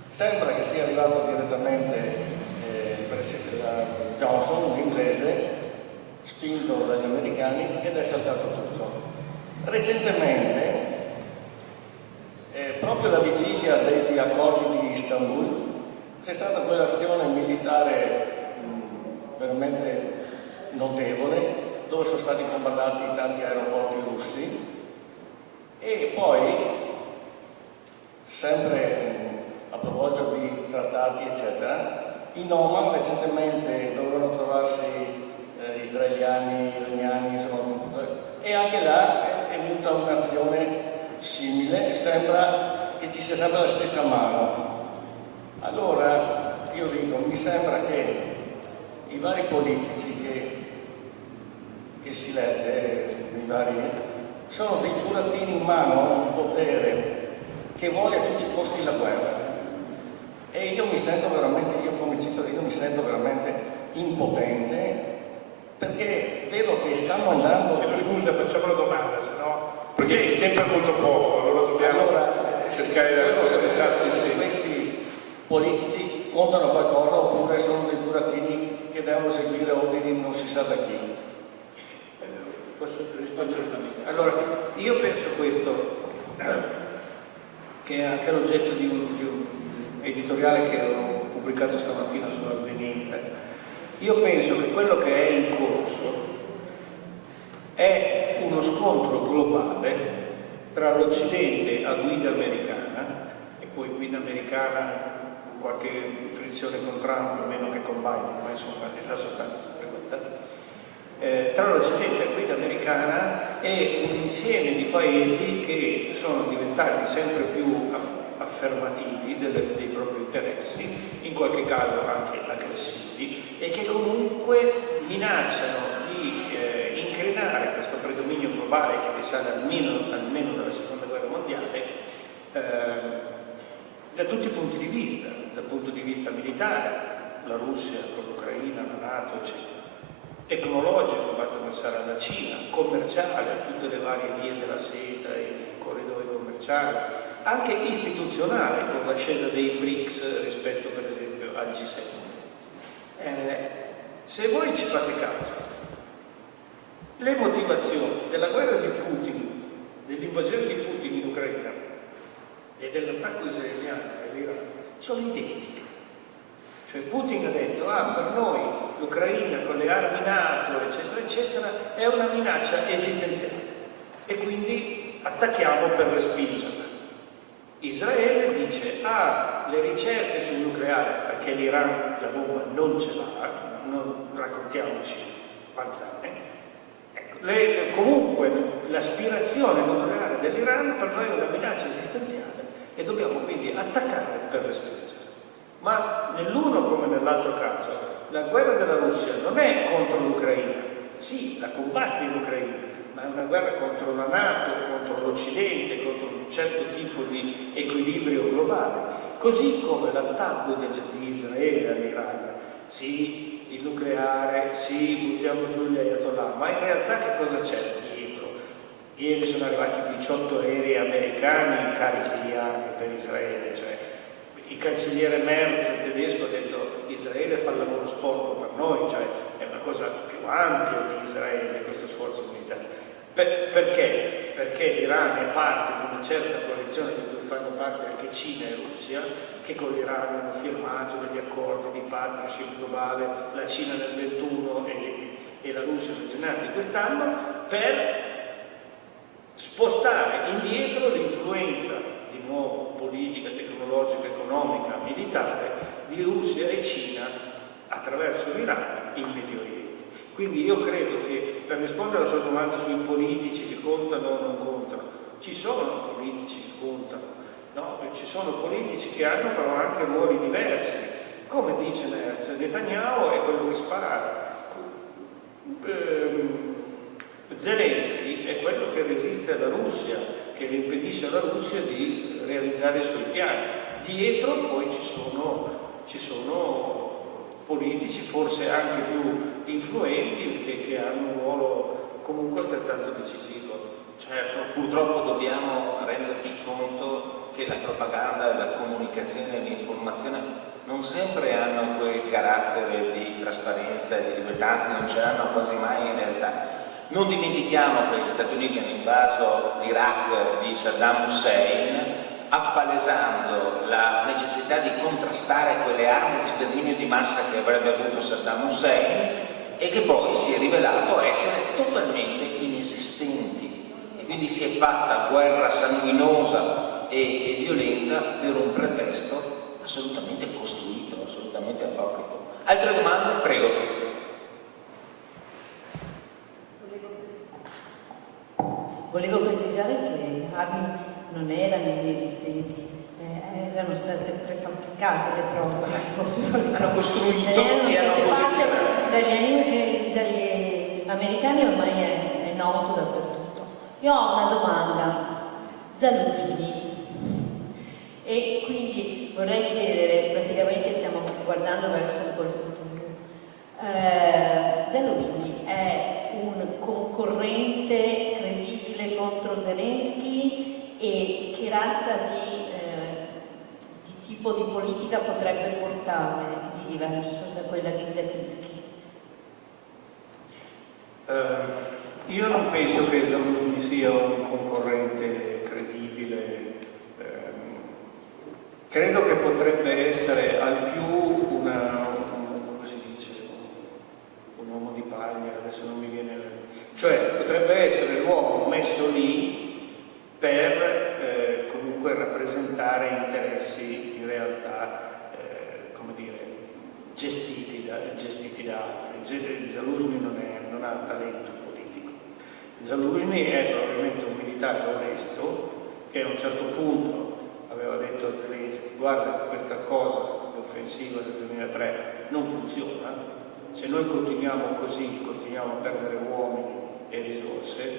Sembra che sia arrivato direttamente il presidente Johnson, un inglese, spinto dagli americani, ed è saltato tutto. Recentemente, proprio alla vigilia degli accordi di Istanbul, c'è stata quell'azione militare veramente notevole dove sono stati bombardati tanti aeroporti russi, e poi, sempre a proposito di trattati eccetera, in Oman recentemente dovevano trovarsi israeliani, iraniani, insomma, e anche là è venuta un'azione simile, sembra che ci sia sempre la stessa mano. Allora io dico, mi sembra che i vari politici che si legge nei vari sono dei burattini in mano a un potere che vuole a tutti i costi la guerra, e io mi sento veramente, io come cittadino mi sento veramente impotente, perché vedo che stanno andando... Chiedo scusa, facciamo la domanda, perché il tempo è molto poco, allora dobbiamo cercare di sapere se questi politici contano qualcosa oppure sono dei burattini che devono seguire ordini non si sa da chi. Posso rispondere? Allora, io penso questo, che è anche l'oggetto di un editoriale che ho pubblicato stamattina su Avvenire. Io penso che quello che è in corso è uno scontro globale tra l'Occidente a guida americana, e poi guida americana con qualche frizione con Trump, meno che con Biden, ma insomma la sostanza è quella, tra l'Occidente a guida americana e un insieme di paesi che sono diventati sempre più affermativi dei propri interessi, in qualche caso anche aggressivi, e che comunque minacciano di incrinare questo predominio globale che risale almeno dalla seconda guerra mondiale da tutti i punti di vista, dal punto di vista militare, la Russia con l'Ucraina, la NATO, eccetera, tecnologico, basta pensare alla Cina, commerciale, a tutte le varie vie della seta e i corridoi commerciali, anche istituzionale, con l'ascesa dei BRICS rispetto per esempio al G7. Se voi ci fate caso, le motivazioni della guerra di Putin, dell'invasione di Putin in Ucraina e dell'attacco israeliano all'Iran sono identiche. Cioè Putin ha detto, per noi l'Ucraina con le armi NATO, eccetera, eccetera, è una minaccia esistenziale e quindi attacchiamo per respingerla. Israele dice, le ricerche sul nucleare, perché l'Iran la bomba non ce l'ha, non raccontiamoci panzane, ecco, comunque l'aspirazione nucleare dell'Iran per noi è una minaccia esistenziale e dobbiamo quindi attaccare per respingerla. Ma nell'uno come nell'altro caso, la guerra della Russia non è contro l'Ucraina, sì, la combatte l'Ucraina, ma è una guerra contro la NATO, contro l'Occidente, contro un certo tipo di equilibrio globale. Così come l'attacco di Israele all'Iran, sì, il nucleare, sì, buttiamo giù gli ayatollah, ma in realtà che cosa c'è dietro? Ieri sono arrivati 18 aerei americani carichi di armi per Israele, cioè il cancelliere Merz tedesco ha detto Israele fa il lavoro sporco per noi, cioè è una cosa più ampia di Israele questo sforzo militare. Perché? Perché l'Iran è parte di una certa coalizione di cui fanno parte anche Cina e Russia, che con l'Iran hanno firmato degli accordi di partnership globale, la Cina nel 21 e la Russia nel gennaio di quest'anno, per spostare indietro l'influenza di nuovo politica, tecnologica, economica, militare di Russia e Cina attraverso l'Iran in Medio Oriente. Quindi io credo che, per rispondere alla sua domanda sui politici che contano o non contano, ci sono politici che contano, no? Ci sono politici che hanno però anche ruoli diversi. Come dice Merz, Netanyahu è quello che spara. Zelensky è quello che resiste alla Russia, che impedisce alla Russia di realizzare i suoi piani. Dietro poi ci sono politici forse anche più influenti che hanno un ruolo comunque altrettanto decisivo. Certo, purtroppo dobbiamo renderci conto che la propaganda, la comunicazione e l'informazione non sempre hanno quel carattere di trasparenza e di libertà, anzi non ce l'hanno quasi mai in realtà. Non dimentichiamo che gli Stati Uniti hanno invaso l'Iraq di Saddam Hussein, appalesando la necessità di contrastare quelle armi di sterminio di massa che avrebbe avuto Saddam Hussein, e che poi si è rivelato essere totalmente inesistenti, e quindi si è fatta guerra sanguinosa e violenta per un pretesto assolutamente costruito, assolutamente apocrifo. Altre domande? Prego. Volevo precisare che le armi non erano inesistenti, erano state prefabbricate le prove, Hanno costruito e hanno posizionato. dagli americani, ormai è noto dappertutto. Io ho una domanda, Zaluzhny, e quindi vorrei chiedere, praticamente stiamo guardando verso un po' il futuro. Zaluzhny è un concorrente credibile contro Zelensky, e che razza di tipo di politica potrebbe portare di diverso da quella di Zelensky? Io non penso che Zaluzhny sia un concorrente credibile. Credo che potrebbe essere al più come si dice, un uomo di paglia, adesso non mi viene, cioè potrebbe essere l'uomo messo lì per comunque rappresentare interessi in realtà, come dire, gestiti da altri. Zaluzhny non ha talento politico. Zaluzhny è probabilmente un militare onesto che a un certo punto aveva detto a Zelensky: guarda che questa cosa, l'offensiva del 2003, non funziona, se noi continuiamo così continuiamo a perdere uomini e risorse,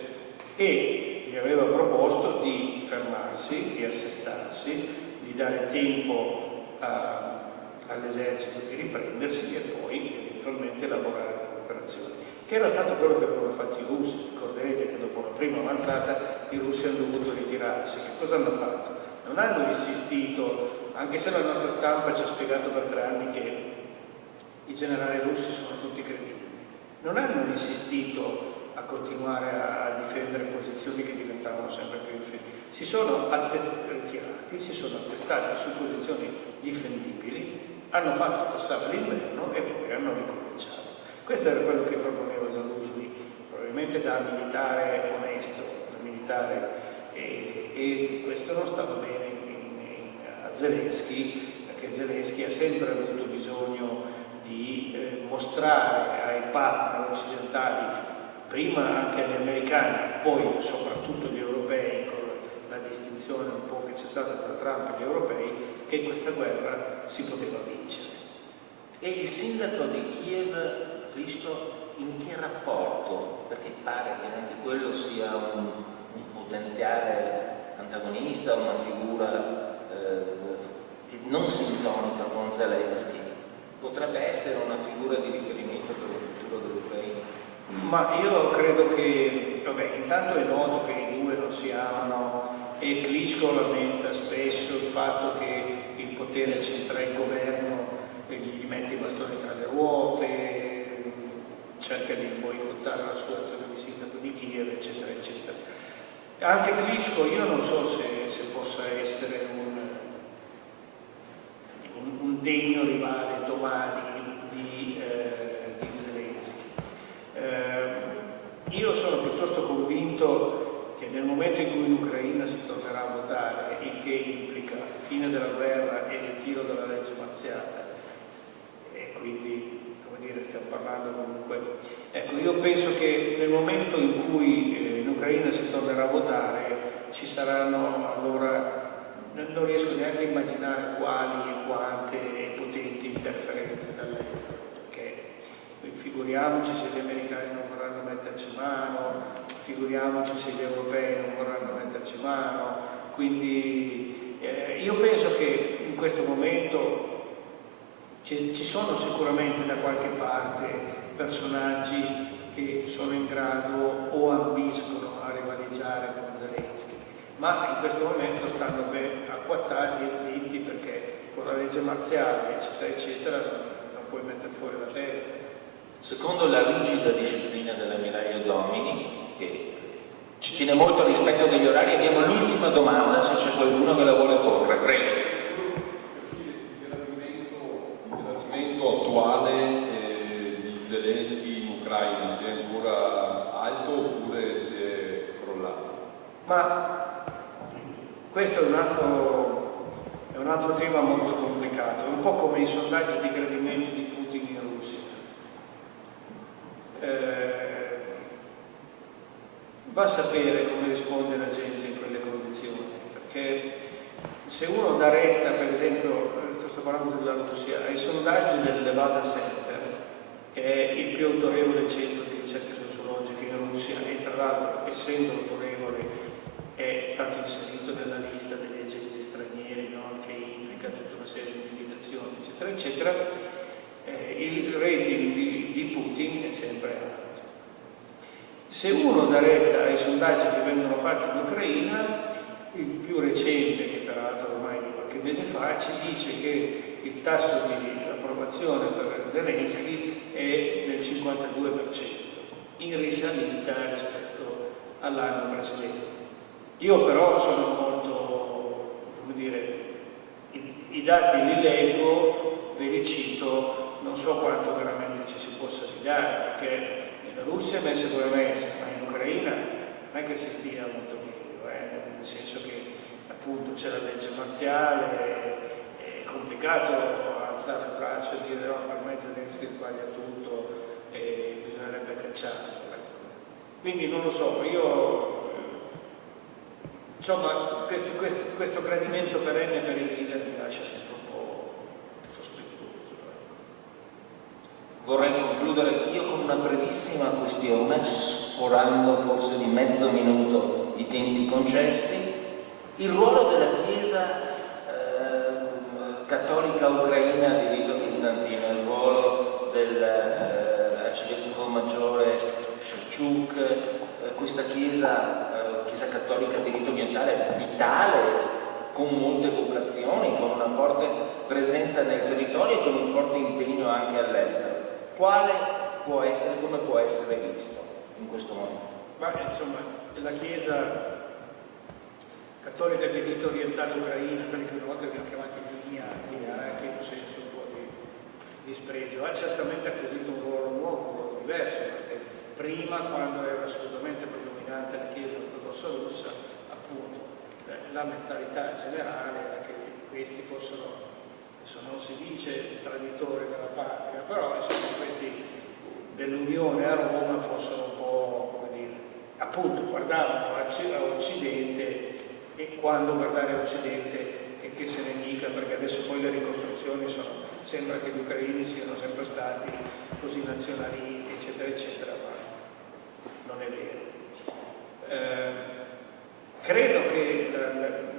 e gli aveva proposto di fermarsi, di assestarsi, di dare tempo all'esercito di riprendersi e poi eventualmente lavorare con operazioni, che era stato quello che avevano fatto i russi. Ricorderete che dopo la prima avanzata i russi hanno dovuto ritirarsi. Che cosa hanno fatto? Non hanno insistito, anche se la nostra stampa ci ha spiegato per 3 anni che i generali russi sono tutti credibili, non hanno insistito a continuare a difendere posizioni che diventavano sempre più inferiori. Si sono ritirati, si sono attestati su posizioni difendibili, hanno fatto passare l'inverno e poi hanno ricominciato. Questo era quello che proponeva Zaluzhny, probabilmente da militare onesto, da militare, e questo non stava bene a Zelensky, perché Zelensky ha sempre avuto bisogno di mostrare ai partner occidentali, prima anche agli americani, poi soprattutto agli europei, con la distinzione un po' che c'è stata tra Trump e gli europei, che questa guerra si poteva vincere. E il sindaco di Kiev, Klitschko, in che rapporto? Perché pare che anche quello sia un potenziale antagonista, una figura che non si intonica con Zelensky. Potrebbe essere una figura di riferimento per il futuro dell'Ucraina? Ma io credo che, vabbè, intanto è noto che i due non si amano, e Klitschko lamenta spesso il fatto che il potere c'entra il governo e gli mette i bastoni tra le ruote, cerca di boicottare la sua azione di sindaco di Kiev, eccetera, eccetera. Anche Klitschko, io non so se possa essere un degno rivale domani di Zelensky. Io sono piuttosto convinto che nel momento in cui l'Ucraina si tornerà a votare, il che implica fine della guerra e ritiro della legge marziale, e quindi, come dire, stiamo parlando comunque, ecco, io penso che nel momento in cui l'Ucraina si tornerà a votare ci saranno allora, non riesco neanche a immaginare quali e quante potenti interferenze dall'estero, perché figuriamoci se gli americani non vorranno metterci mano, figuriamoci se gli europei non vorranno metterci mano, quindi io penso che in questo momento ci sono sicuramente da qualche parte personaggi che sono in grado o ambiscono a rivaleggiare con Zelensky, ma in questo momento stanno ben acquattati e zitti, perché con la legge marziale, eccetera, eccetera, non puoi mettere fuori la testa. Secondo la rigida disciplina dell'ammiraglio Domini, che ci tiene molto al rispetto degli orari, abbiamo l'ultima domanda, se c'è qualcuno che la vuole porre. Prego. Il gradimento attuale di Zelensky in Ma questo è un altro tema molto complicato, è un po' come i sondaggi di gradimento di Putin in Russia. Va a sapere come risponde la gente in quelle condizioni, perché se uno dà retta, per esempio, sto parlando della Russia, ai sondaggi del Levada Center, che è il più autorevole centro di ricerche sociologiche in Russia, e tra l'altro, essendo autorevole, è stato inserito nella lista degli agenti stranieri, no? Che implica tutta una serie di limitazioni, eccetera, eccetera, il rating di Putin è sempre alto. Se uno dà retta ai sondaggi che vengono fatti in Ucraina, il più recente, che peraltro ormai di qualche mese fa, ci dice che il tasso di approvazione per Zelensky è del 52%, in risalita rispetto all'anno precedente. Io però sono molto, come dire, i dati li leggo, ve li cito, non so quanto veramente ci si possa fidare, perché la Russia è messa come è messa, ma in Ucraina non è che si stia molto meglio, nel senso che appunto c'è la legge marziale, è complicato alzare il braccio e dire no, per me Zelensky sbaglia tutto e bisognerebbe cacciarlo. Quindi non lo so, io insomma questo gradimento perenne per il leader mi lascia sempre un po' sospettoso. Vorrei concludere io con una brevissima questione, sforando forse di mezzo minuto i tempi concessi. Il ruolo della Chiesa cattolica ucraina di rito bizantino, il ruolo dell'arcivescovo maggiore Shevchuk, questa Chiesa cattolica di rito orientale vitale, con molte vocazioni, con una forte presenza nel territorio e con un forte impegno anche all'estero. Quale può essere, come può essere visto in questo momento? Ma insomma, la Chiesa cattolica di rito orientale ucraina, quelli che una volta abbiamo chiamato miniati, ha anche in un senso un po' di spregio, ha certamente acquisito un ruolo nuovo, un ruolo diverso, perché prima, quando era assolutamente predominante la Chiesa ortodossa russa, appunto, la mentalità generale era che questi fossero, adesso non si dice traditori della patria, però insomma questi dell'Unione a Roma fossero un po', come dire, appunto guardavano a Occidente, e quando guardare a Occidente che se ne dica, perché adesso poi le ricostruzioni sembra che gli ucraini siano sempre stati così nazionalisti, eccetera, eccetera, ma non è vero. Credo che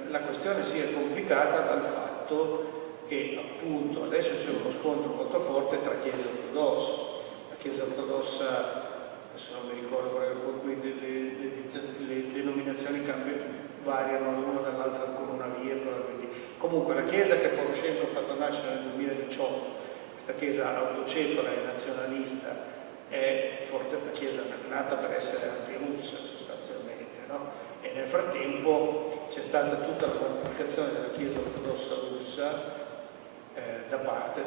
la questione sia complicata dal fatto che appunto adesso c'è uno scontro molto forte tra Chiesa ortodossa. La Chiesa ortodossa, adesso non mi ricordo qui le denominazioni variano l'una dall'altra con una virgola, quindi comunque la Chiesa che Poroshenko ha fatto nascere nel 2018, questa Chiesa autocefala e nazionalista, è forte, la Chiesa nata per essere antirussa sostanzialmente, no? E nel frattempo c'è stata tutta la mortificazione della Chiesa ortodossa russa da parte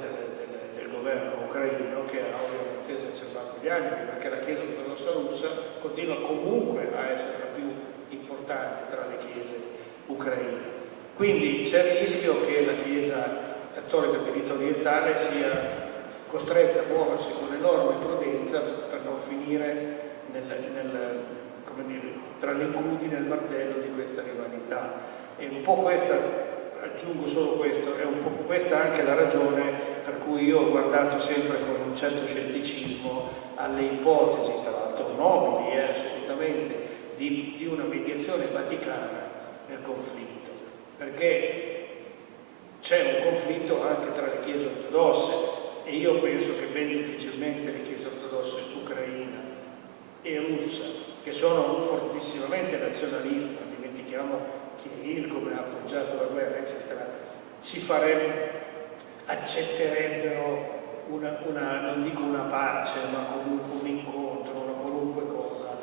del governo ucraino, che ha ovviamente esacerbato gli animi, perché la Chiesa ortodossa russa continua comunque a essere la più importante tra le chiese ucraine. Quindi c'è il rischio che la Chiesa cattolica di rito orientale sia costretta a muoversi con enorme prudenza per non finire come dire, tra le incudi nel martello di questa rivalità. E un po' questa, aggiungo solo questo, è un po' questa anche la ragione per cui io ho guardato sempre con un certo scetticismo alle ipotesi, tra l'altro nobili, assolutamente, di una mediazione vaticana nel conflitto, perché c'è un conflitto anche tra le chiese ortodosse e io penso che ben difficilmente le chiese ortodosse ucraina e russa, che sono fortissimamente nazionaliste, non dimentichiamo Kirill come ha appoggiato la guerra, eccetera, accetterebbero non dico una pace, ma comunque un incontro, una qualunque cosa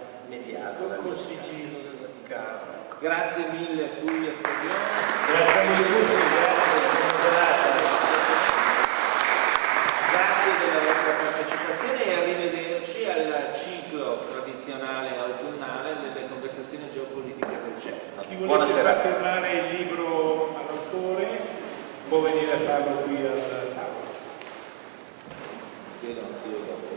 col sigillo del Vaticano. Grazie mille Fulvia Scaglione. Grazie a voi tutti, grazie, buona serata. Grazie della vostra partecipazione e arrivederci al ciclo tradizionale autunnale delle conversazioni conversazione geopolitica del CESPA. Chi volesse far firmare il libro all'autore può venire a farlo qui al tavolo. Chiedo anch'io dopo.